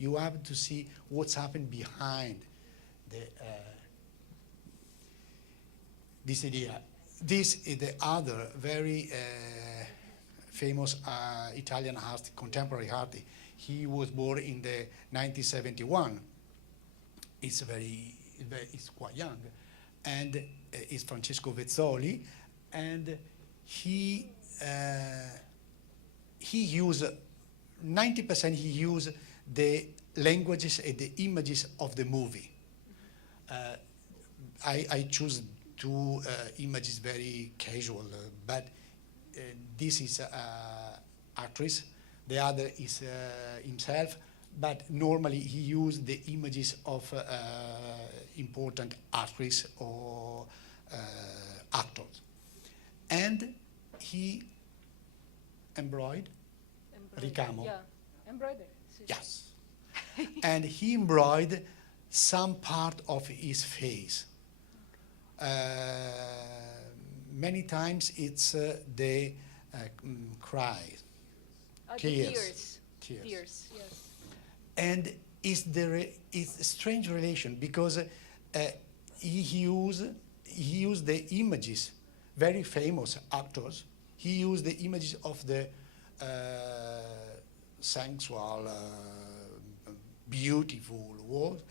You have to see what's happened behind this idea. This is the other very famous Italian artist, contemporary artist. He was born in the 1971. It's quite young, and it's Francesca Vettori, and he used 90%. He used the languages and the images of the movie. I choose two images very casual, but this is actress, the other is himself, but normally he used the images of important actors or actors. And he embroidered, ricamo. Yeah, embroidered. Yes. And he embroidered some part of his face. Many times it's the cries, tears. Tears, yes. And it's a strange relation because he used the images, very famous actors. He used the images of the sensual, beautiful world,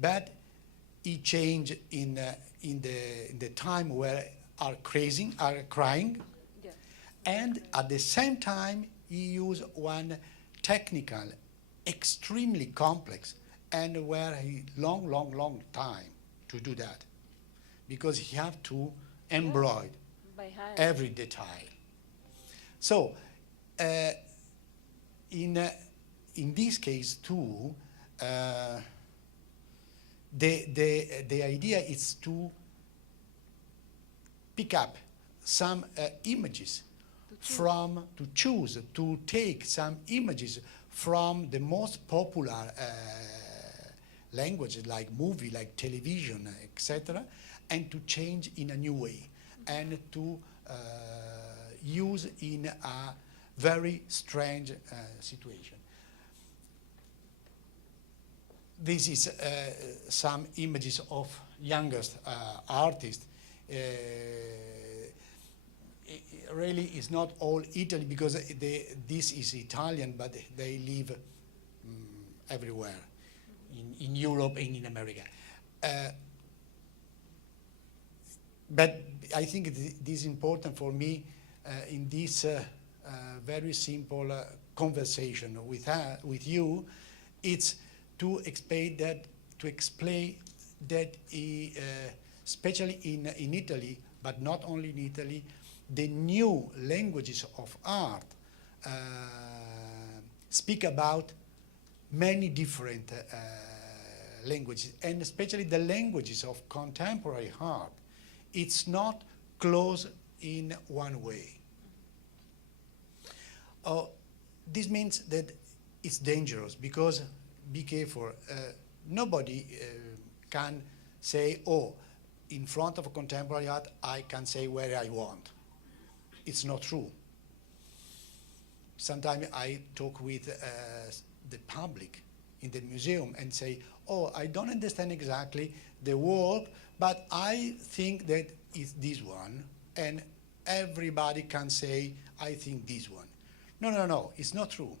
but he changed in the time where are crying, Yeah. and at the same time he used one technical, extremely complex, and where he long time to do that, because he have to embroider By hand. every detail. So in this case too, the idea is to pick up some images to take some images from the most popular languages like movie, like television, etc., and to change in a new way, and to use in a very strange situation. This is some images of youngest artists. Really, it's not all Italy, because this is Italian, but they live everywhere, in Europe and in America. But I think this is important for me in this very simple conversation with you. It's to explain that, especially in Italy, but not only in Italy, the new languages of art speak about many different languages, and especially the languages of contemporary art. It's not closed in one way. This means that it's dangerous because, be careful, nobody can say, oh, in front of contemporary art, I can say where I want. It's not true. Sometimes I talk with the public in the museum and say, oh, I don't understand exactly the work, but I think that it's this one, and everybody can say, I think this one. No, it's not true.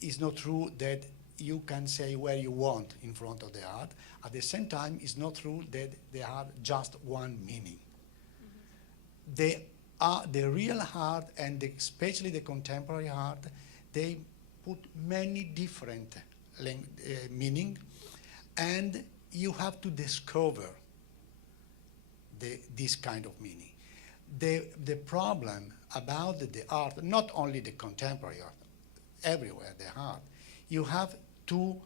It's not true that you can say where you want in front of the art. At the same time, it's not true that they have just one meaning. The real art, and especially the contemporary art, they put many different meaning, and you have to discover this kind of meaning. The problem about the art, not only the contemporary art, everywhere the art, you have to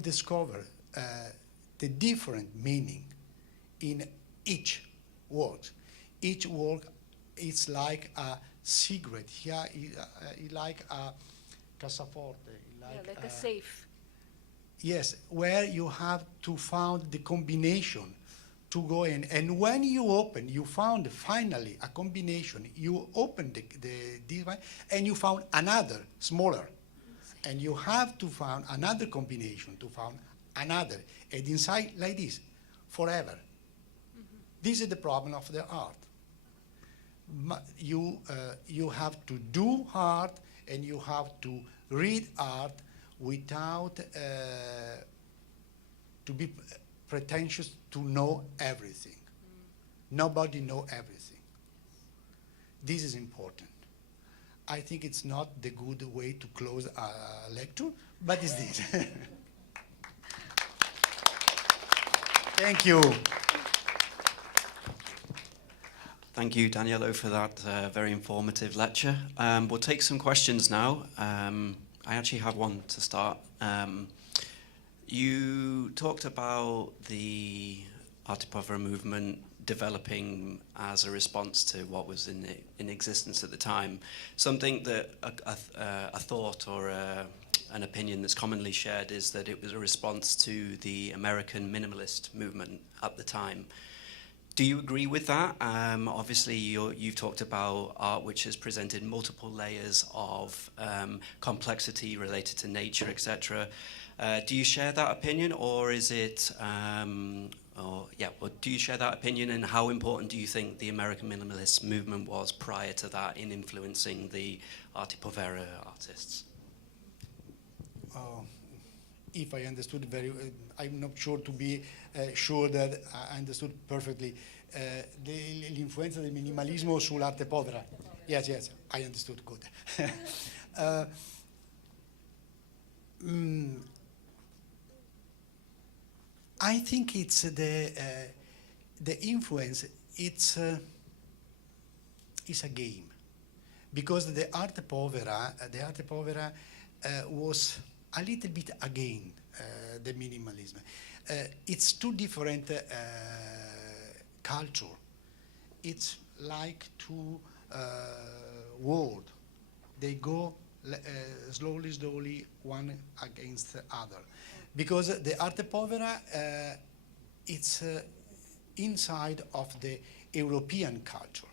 discover the different meaning in each work. Each work is like a secret. Here, like a cassaforte, like a safe. Yes, where you have to find the combination to go in. And when you open, you found finally a combination. You open this one, and you found another smaller. And you have to find another combination to find another. And inside, like this, forever. This is the problem of the art. You have to do art, and you have to read art without to be pretentious to know everything. Nobody know everything. This is important. I think it's not the good way to close a lecture, but it's this. Thank you. Thank you, Danilo, for that very informative lecture. We'll take some questions now. I actually have one to start. You talked about the Arte Povera movement developing as a response to what was in existence at the time. Something that a thought or an opinion that's commonly shared is that it was a response to the American minimalist movement at the time. Do you agree with that? Obviously, you've talked about art which has presented multiple layers of complexity related to nature, etc. Do you share that opinion, or is it, do you share that opinion, and how important do you think the American minimalist movement was prior to that in influencing the Arte Povera artists? If I understood I'm not sure to be sure that I understood perfectly. L'influenza del minimalismo sull'arte povera. Yes, I understood good. I think it's the influence. It's a game, because the arte povera was a little bit again the minimalism. It's two different culture. It's like two worlds. They go slowly one against the other. Because the arte povera, it's inside of the European culture.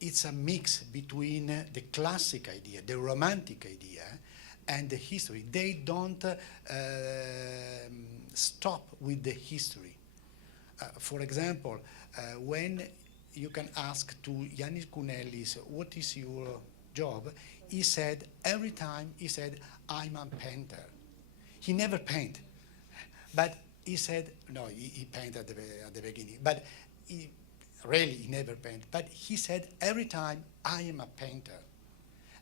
It's a mix between the classic idea, the romantic idea, and the history. They don't stop with the history. For example, when you can ask to Jannis Kounellis, what is your job? He said, every time he said, I'm a painter. He never paint, but he said, no, he painted at the beginning, but he never paint. But he said, every time, I am a painter.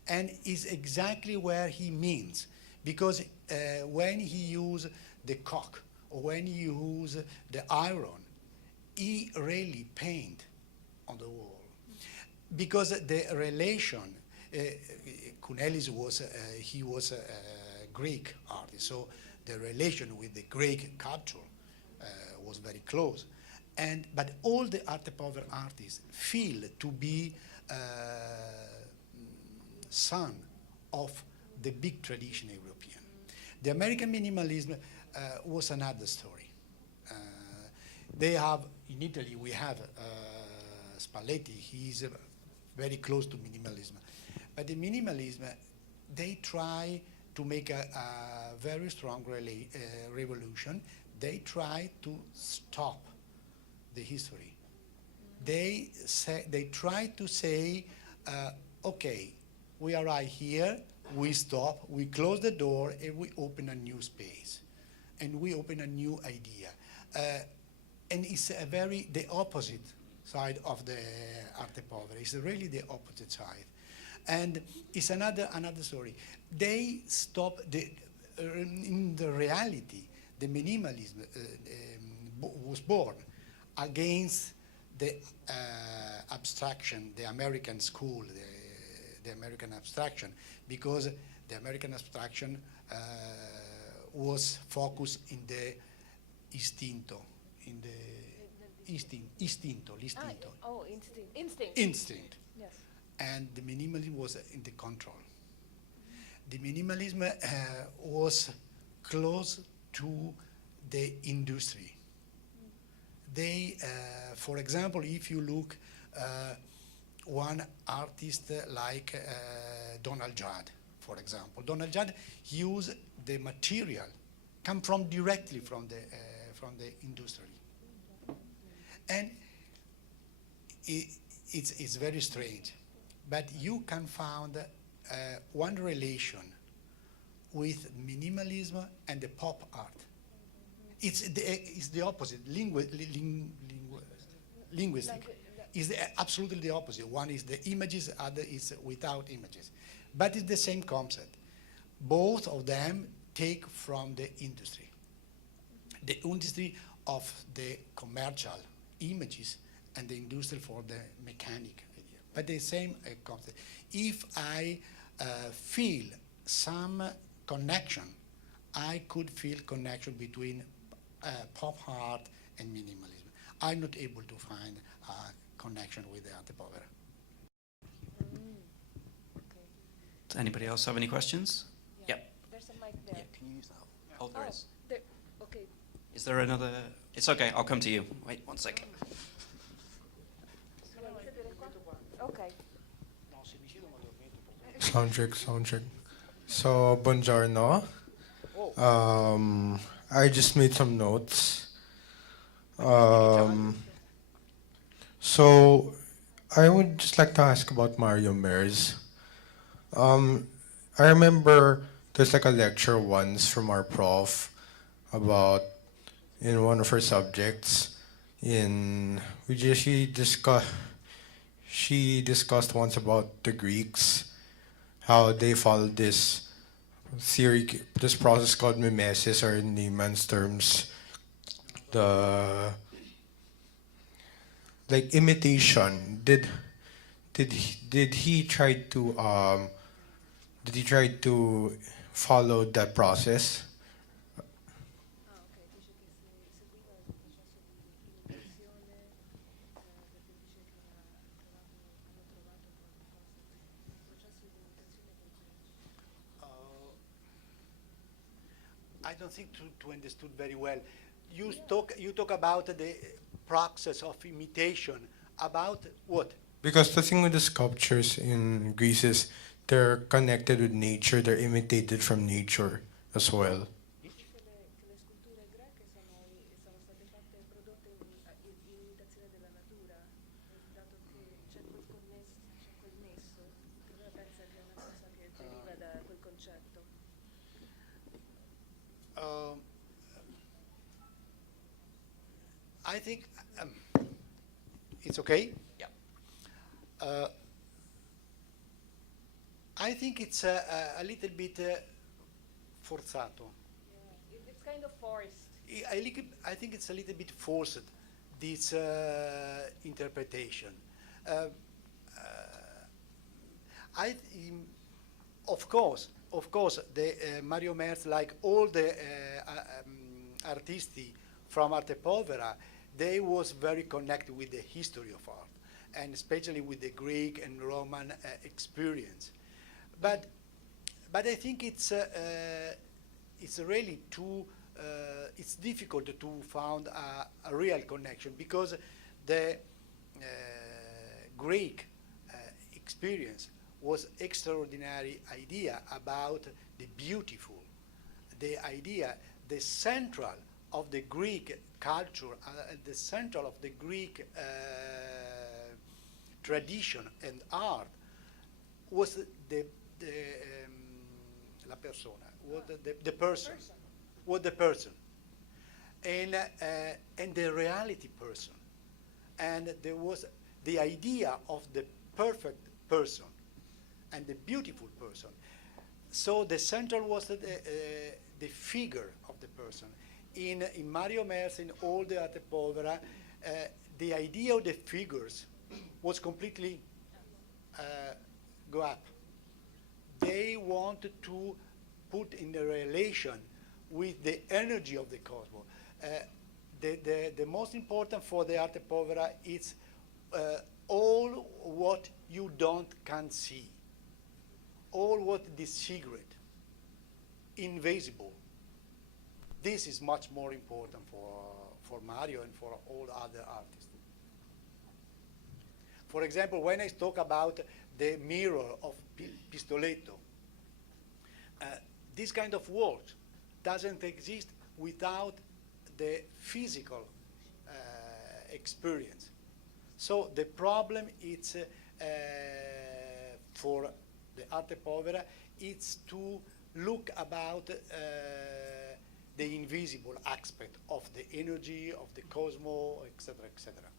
And is exactly where he means, because when he use the cock, or when he use the iron, he really paint on the wall. Because the relation, Kounellis was, he was a Greek artist, so the relation with the Greek culture was very close. But all the arte povera artists feel to be son of the big tradition European. The American minimalism was another story. They have, in Italy, we have Spalletti, he's very close to minimalism. But the minimalism, they try to make a very strong revolution. They try to stop the history. They try to say, okay, we arrive here, we stop, we close the door, and we open a new space. And we open a new idea. And it's the opposite side of the arte povera. It's really the opposite side. And it's another story. They stop, in the reality, the minimalism was born against the abstraction, the American school, the American abstraction, because the American abstraction was focused in the istinto, in the istinto. Instinct. Yes. And the minimalism was in the control. The minimalism was close to the industry. They, for example, if you look one artist like Donald Judd, for example. Donald Judd used the material, come from directly from the industry. And it's very strange, but you can find one relation with minimalism and the pop art. It's the opposite, linguistic. Is absolutely the opposite. One is the images, other is without images. But it's the same concept. Both of them take from the industry. The industry of the commercial images and the industry for the mechanic idea. But the same concept. If I feel some connection, I could feel connection between pop art and minimalism. I'm not able to find a connection with the arte povera. Okay. Does anybody else have any questions? Yeah. Yep. There's a mic there. Yeah, can you use that? Oh, there is. There. Okay. Is there another? It's okay, I'll come to you. Wait 1 second. Okay. Sound check. So, buongiorno. I just made some notes. So, I would just like to ask about Mario Mers. I remember there's like a lecture once from our prof about, in one of her subjects, she discussed once about the Greeks, how they followed this theory, this process called mimesis, or in Neiman's terms, the like imitation. Did he try to follow that process? Dice che seguiva il processo di imitazione perché dice che hanno trovato qualcosa, il processo di imitazione del I don't think to understood very well. You talk about the process of imitation. About what? Because the thing with the sculptures in Greece is they're connected with nature, they're imitated from nature as well. Dice che le sculture greche sono state fatte prodotte in imitazione della natura, da come pensa che è una cosa che deriva da quel concetto? I think it's okay. Yeah. I think it's a little bit forzato. Yeah, it's kind of forced. I think it's a little bit forced, this interpretation. Of course, the Mario Merz, like all the artisti from Arte Povera, they was very connected with the history of art, and especially with the Greek and Roman experience. But I think it's really too. It's difficult to find a real connection, because the Greek experience was extraordinary idea about the beautiful, the idea, the central of the Greek culture, the central of the Greek tradition and art was la persona, the person, was the person, and the reality person, and there was the idea of the perfect person and the beautiful person. So the central was the figure of the person. In Mario Merz, in all the Arte Povera, the idea of the figures was completely go up. They wanted to put in a relation with the energy of the cosmos. The most important for the Arte Povera is all what you can see, all what is secret, invisible. This is much more important for Mario and for all other artists. For example, when I talk about the mirror of Pistoletto, this kind of work doesn't exist without the physical experience. So the problem is for the Arte Povera, it's to look about the invisible aspect of the energy, of the cosmos, etc., etc.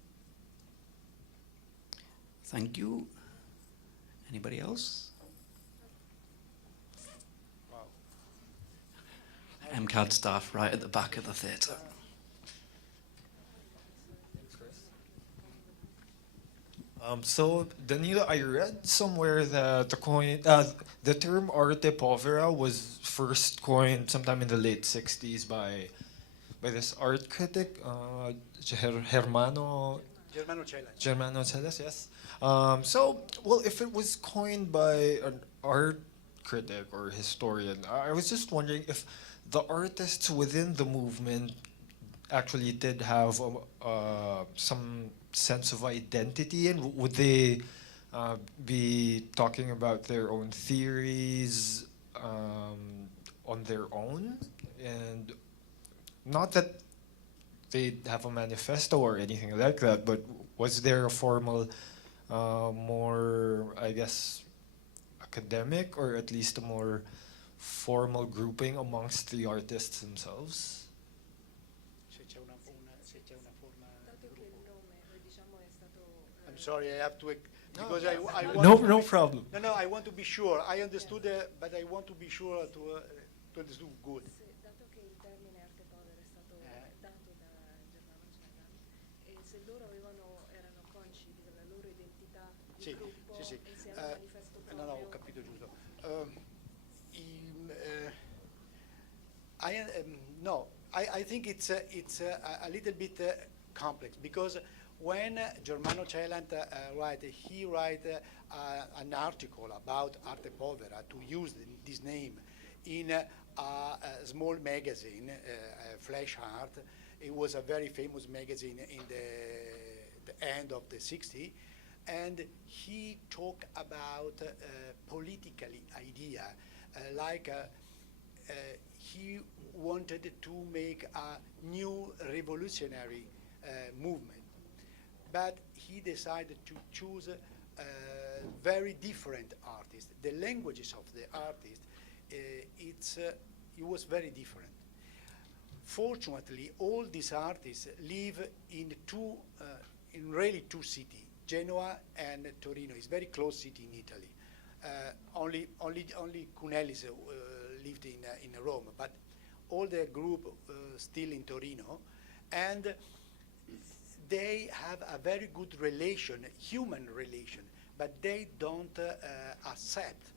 Thank you. Anybody else? Wow. MCAD staff right at the back of the theatre. So Danilo, I read somewhere that the term arte povera was first coined sometime in the late '60s by this art critic, Germano Cellan. Germano Cellas, yes. Well, if it was coined by an art critic or historian, I was just wondering if the artists within the movement actually did have some sense of identity, and would they be talking about their own theories on their own, and not that they have a manifesto or anything like that, but was there a formal, more, I guess, academic, or at least a more formal grouping amongst the artists themselves? Se c'è una forma Dato che il nome, diciamo, è stato... I'm sorry, I have to, because No. I want No problem. No, I want to be sure. I understood, but I want to be sure to understand good. Dato che il termine arte povera è stato dato da Germano Cellan, e se loro erano consci della loro identità di Sì, gruppo sì, sì. e se hanno manifesto proprio... No, ho capito giusto. I think it's a little bit complex, because when Germano Cellan write an article about arte povera to use this name in a small magazine, Flash Art. It was a very famous magazine in the end of the '60s, and he talked about political idea, he wanted to make a new revolutionary movement, but he decided to choose very different artists. The languages of the artists, it was very different. Fortunately, all these artists live in really two cities, Genoa and Torino. It's a very close city in Italy. Only Kounellis lived in Rome, but all the group still in Torino, and they have a very good relation, human relation, but they don't accept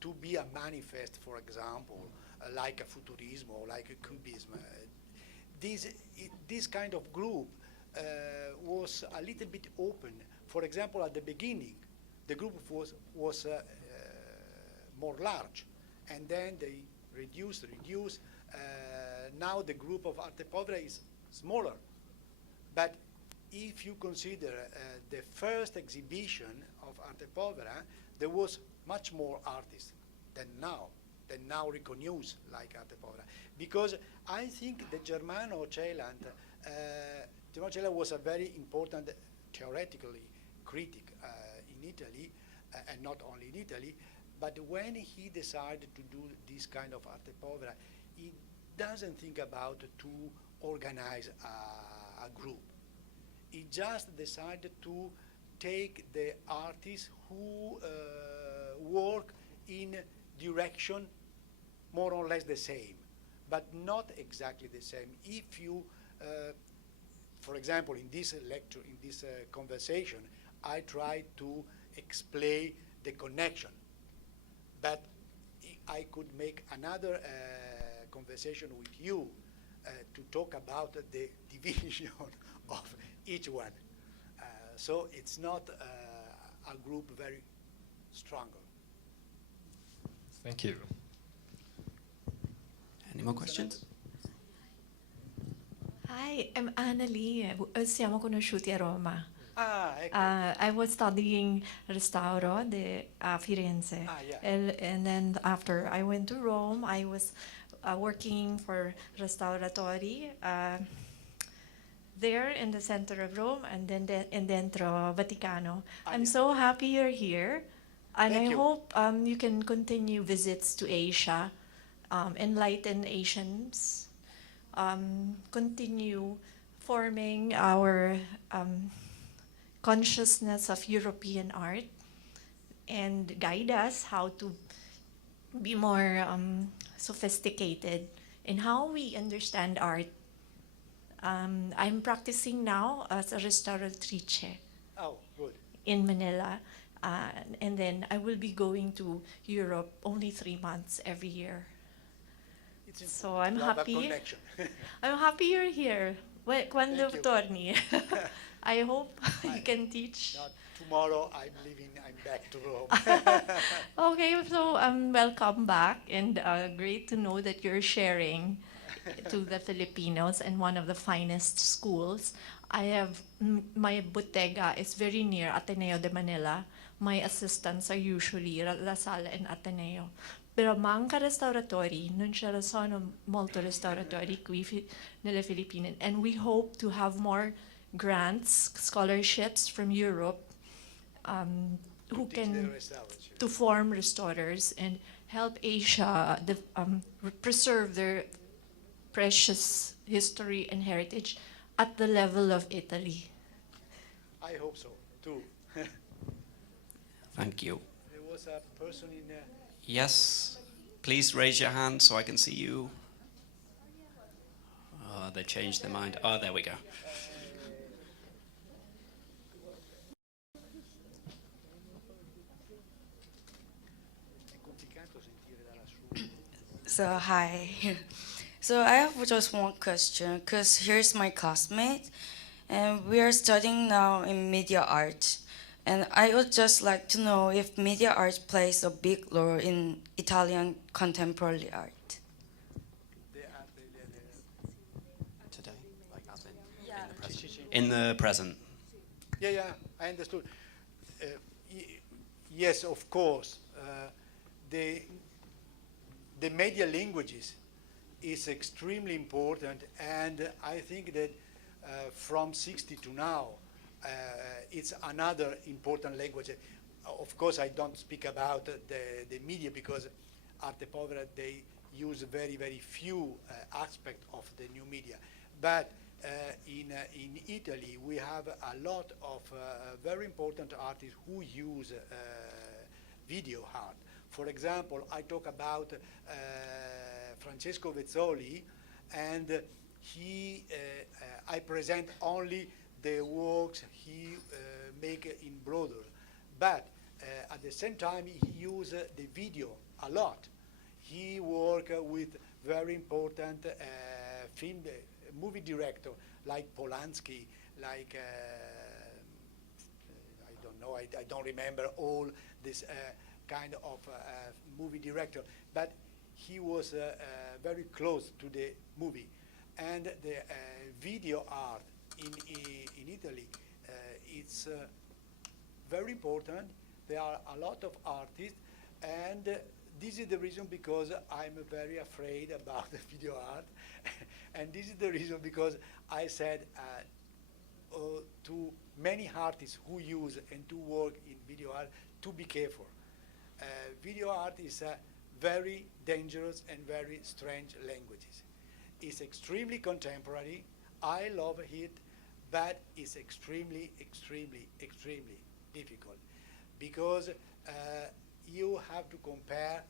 to be a manifest, for example, like a futurismo or like a cubism. This kind of group was a little bit open. For example, at the beginning, the group was more large, and then they reduced. Now the group of Arte Povera is smaller. But if you consider the first exhibition of Arte Povera, there was much more artists than now recognized like Arte Povera. Because I think the Germano Celant was a very important, theoretically, critic in Italy, and not only in Italy, but when he decided to do this kind of Arte Povera, he doesn't think about to organize a group. He just decided to take the artists who work in direction more or less the same, but not exactly the same. If you, for example, in this lecture, in this conversation, I tried to explain the connection, but I could make another conversation with you to talk about the division of each one. So it's not a group very stronger. Thank you. Any more questions? Hi, I'm Annalie. Siamo conosciuti a Roma. Ecco. I was studying Restauro a Firenze. Yeah. And then after I went to Rome, I was working for Restauratori there in the center of Rome and then in dentro Vaticano. I'm so happy you're here. And Thank I you. hope you can continue visits to Asia, enlighten Asians, continue forming our consciousness of European art, and guide us how to be more sophisticated in how we understand art. I'm practicing now as a restauratrice Oh, good. in Manila. And then I will be going to Europe only 3 months every year. It's So I'm to have a happy. connection. I'm happy you're here. Quando Thank you. torni? I hope you can teach. Not tomorrow. I'm back to Rome. Okay, so welcome back, and great to know that you're sharing to the Filipinos in one of the finest schools. I have my bottega is very near Ateneo de Manila. My assistants are usually La Salle and Ateneo. Però manca restauratori, non ce ne sono molto restauratori qui nelle Filippine, and we hope to have more grants, scholarships from Europe who can to form restorers and help Asia preserve their precious history and heritage at the level of Italy. I hope so too. Thank you. There was a person in. Yes. Please raise your hand so I can see you. Oh, they changed their mind. Oh, there we go. So hi. So I have just one question, because here's my classmate, and we are studying now in media art. And I would just like to know if media art plays a big role in Italian contemporary art. Today, like as in the present. Yeah, I understood. Yes, of course. The media languages is extremely important, and I think that from 60 to now, it's another important language. Of course, I don't speak about the media because Arte Povera, they use very, very few aspects of the new media. But in Italy, we have a lot of very important artists who use video art. For example, I talk about Francesca Vettori, and I present only the works he make in broader. But at the same time, he use the video a lot. He work with very important movie director like Polanski, like I don't know, I don't remember all this kind of movie director, but he was very close to the movie. And the video art in Italy, it's very important. There are a lot of artists, and this is the reason because I'm very afraid about the video art. And this is the reason because I said to many artists who use and to work in video art to be careful. Video art is very dangerous and very strange languages. It's extremely contemporary. I love it, but it's extremely, extremely, extremely difficult because you have to compare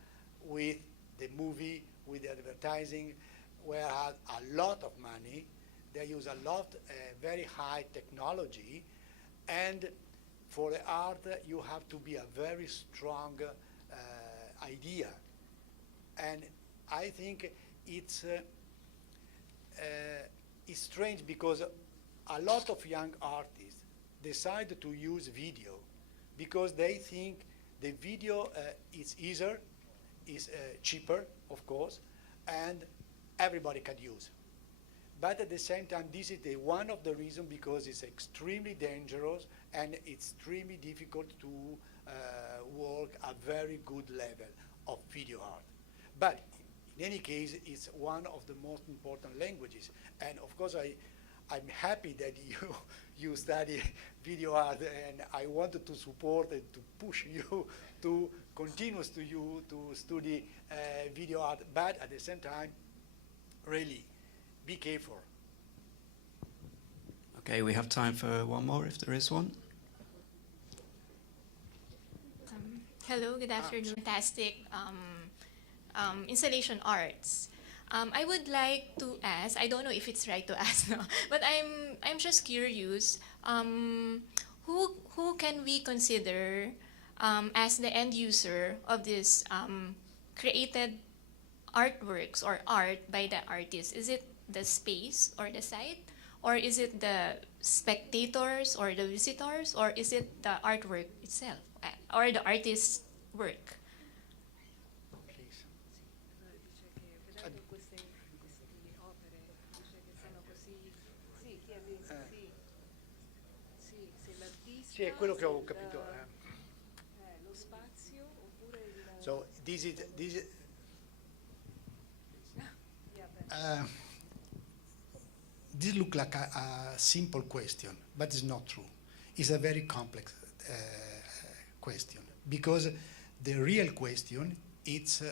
with the movie, with the advertising, where a lot of money. They use a lot, very high technology, and for the art, you have to be a very strong idea. And I think it's strange because a lot of young artists decide to use video because they think the video is easier, is cheaper, of course, and everybody can use. But at the same time, this is one of the reasons because it's extremely dangerous and it's extremely difficult to work a very good level of video art. But in any case, it's one of the most important languages. And of course, I'm happy that you study video art, and I wanted to support and to push you to continue to study video art. But at the same time, really, be careful. Okay, we have time for one more if there is one. Hello, good afternoon. Fantastic installation arts. I would like to ask, I don't know if it's right to ask now, but I'm just curious, who can we consider as the end user of this created artworks or art by the artist? Is it the space or the site? Or is it the spectators or the visitors? Or is it the artwork itself or the artist's work? Please. Dice che vedendo queste opere, dice che sono così, sì, chiedi, sì, se l'artista, Sì, è quello che ho se capito. lo spazio oppure il... So this is this look like a simple question, but it's not true. It's a very complex question because the real question is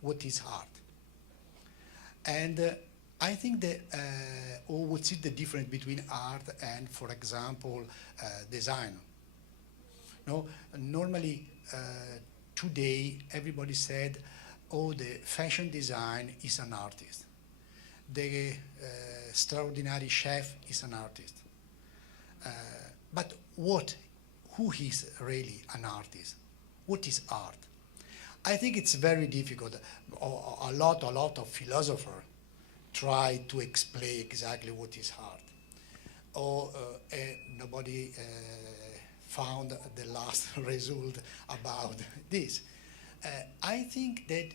what is art, and I think that or what's the difference between art and, for example, design. No, normally today everybody said, "Oh, the fashion design is an artist. The extraordinary chef is an artist." But who is really an artist? What is art? I think it's very difficult. A lot of philosophers try to explain exactly what is art. Or nobody found the last result about this. I think that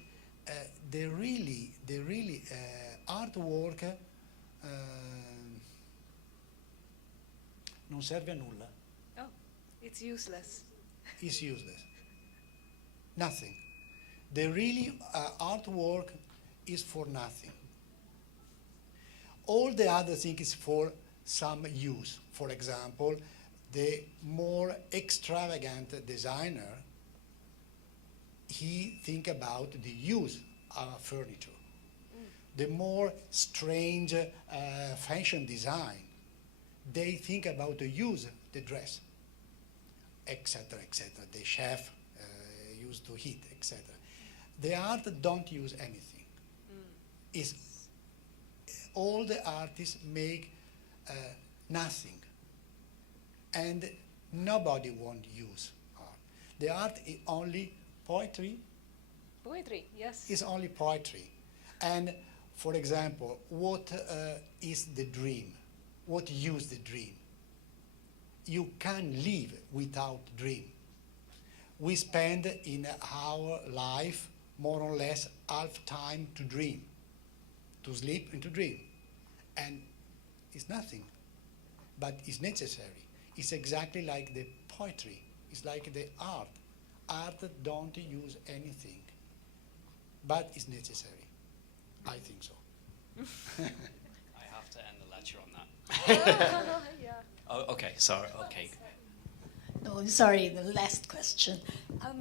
the really artwork non serve a nulla. Oh, it's useless. It's useless. Nothing. The really artwork is for nothing. All the other thing is for some use. For example, the more extravagant designer, he think about the use of furniture. The more strange fashion design, they think about the use the dress, etc., etc. The chef used to heat, etc. The art don't use anything. It's, all the artists make nothing, and nobody won't use art. The art is only poetry. Poetry, yes. It's only poetry. And for example, what is the dream? What use the dream? You can't live without dream. We spend in our life more or less half time to dream, to sleep and to dream. And it's nothing, but it's necessary. It's exactly like the poetry. It's like the art. Art don't use anything, but it's necessary. I think so. I have to end the lecture on that. Yeah. Oh, okay, sorry, okay. No, sorry, the last question.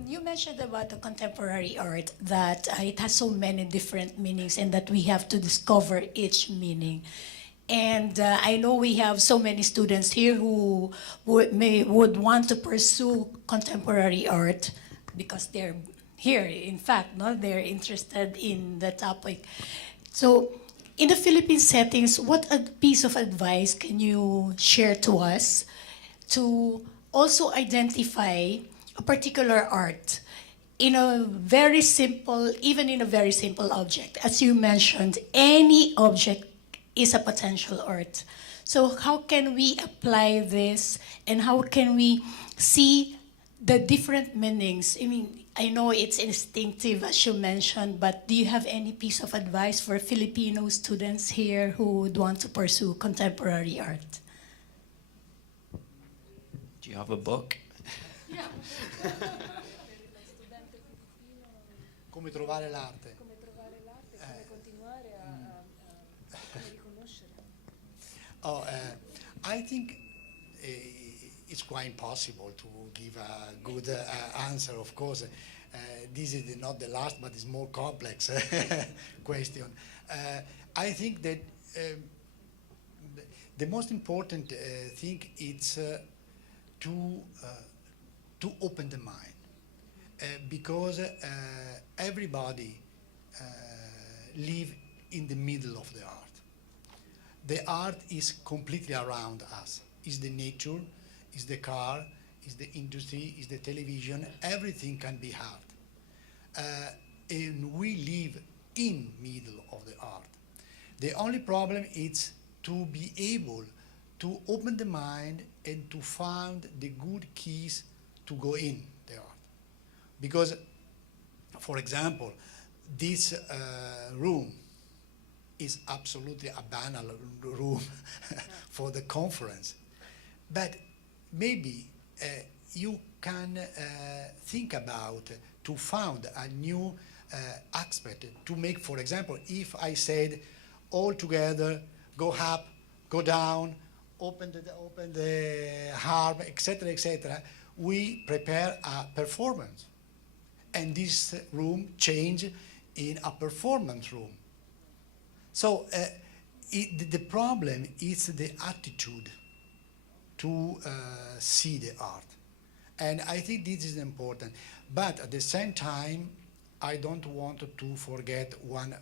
You mentioned about the contemporary art that it has so many different meanings and that we have to discover each meaning. And I know we have so many students here who would want to pursue contemporary art because they're here, in fact, no, they're interested in the topic. So in the Philippine settings, what a piece of advice can you share to us to also identify a particular art in a very simple, even in a very simple object? As you mentioned, any object is a potential art. So how can we apply this and how can we see the different meanings? I mean, I know it's instinctive, as you mentioned, but do you have any piece of advice for Filipino students here who would want to pursue contemporary art? Do you have a book? Come trovare l'arte? Come trovare l'arte, come continuare a come riconoscere. Oh, I think it's quite impossible to give a good answer, of course. This is not the last, but it's more complex question. I think that the most important thing is to open the mind, because everybody live in the middle of the art. The art is completely around us. Is the nature, is the car, is the industry, is the television. Everything can be art. And we live in middle of the art. The only problem is to be able to open the mind and to find the good keys to go in the art. Because, for example, this room is absolutely a banal room for the conference. But maybe you can think about to find a new aspect to make, for example, if I said all together, go up, go down, open the harp, etc., we prepare a performance. And this room change in a performance room. So the problem is the attitude to see the art. And I think this is important. But at the same time, I don't want to forget one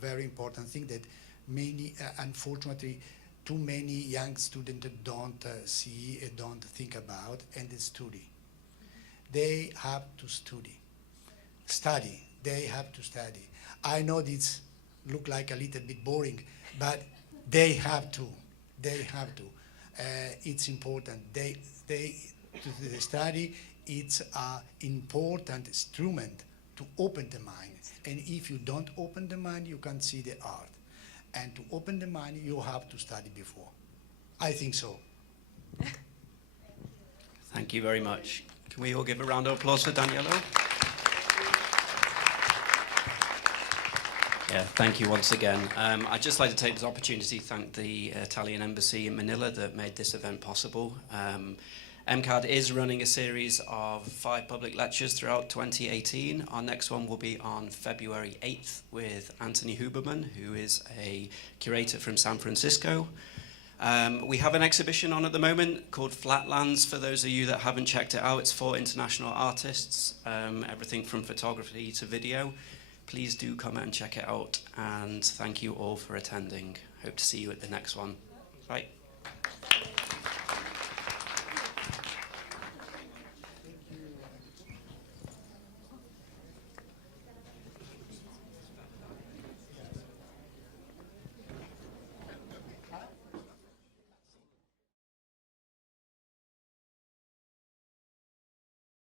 very important thing that many, unfortunately, too many young students don't see, don't think about, and it's study. They have to study. They have to study. I know this look like a little bit boring, but they have to. It's important. The study, it's an important instrument to open the mind. And if you don't open the mind, you can't see the art. And to open the mind, you have to study before. I think so. Thank you very much. Can we all give a round of applause for Danilo? Yeah, thank you once again. I'd just like to take this opportunity to thank the Italian Embassy in Manila that made this event possible. MCAD is running a series of 5 public lectures throughout 2018. Our next one will be on February 8th with Anthony Huberman, who is a curator from San Francisco. We have an exhibition on at the moment called Flatlands. For those of you that haven't checked it out, it's for international artists, everything from photography to video. Please do come and check it out, and thank you all for attending. Hope to see you at the next one. Bye.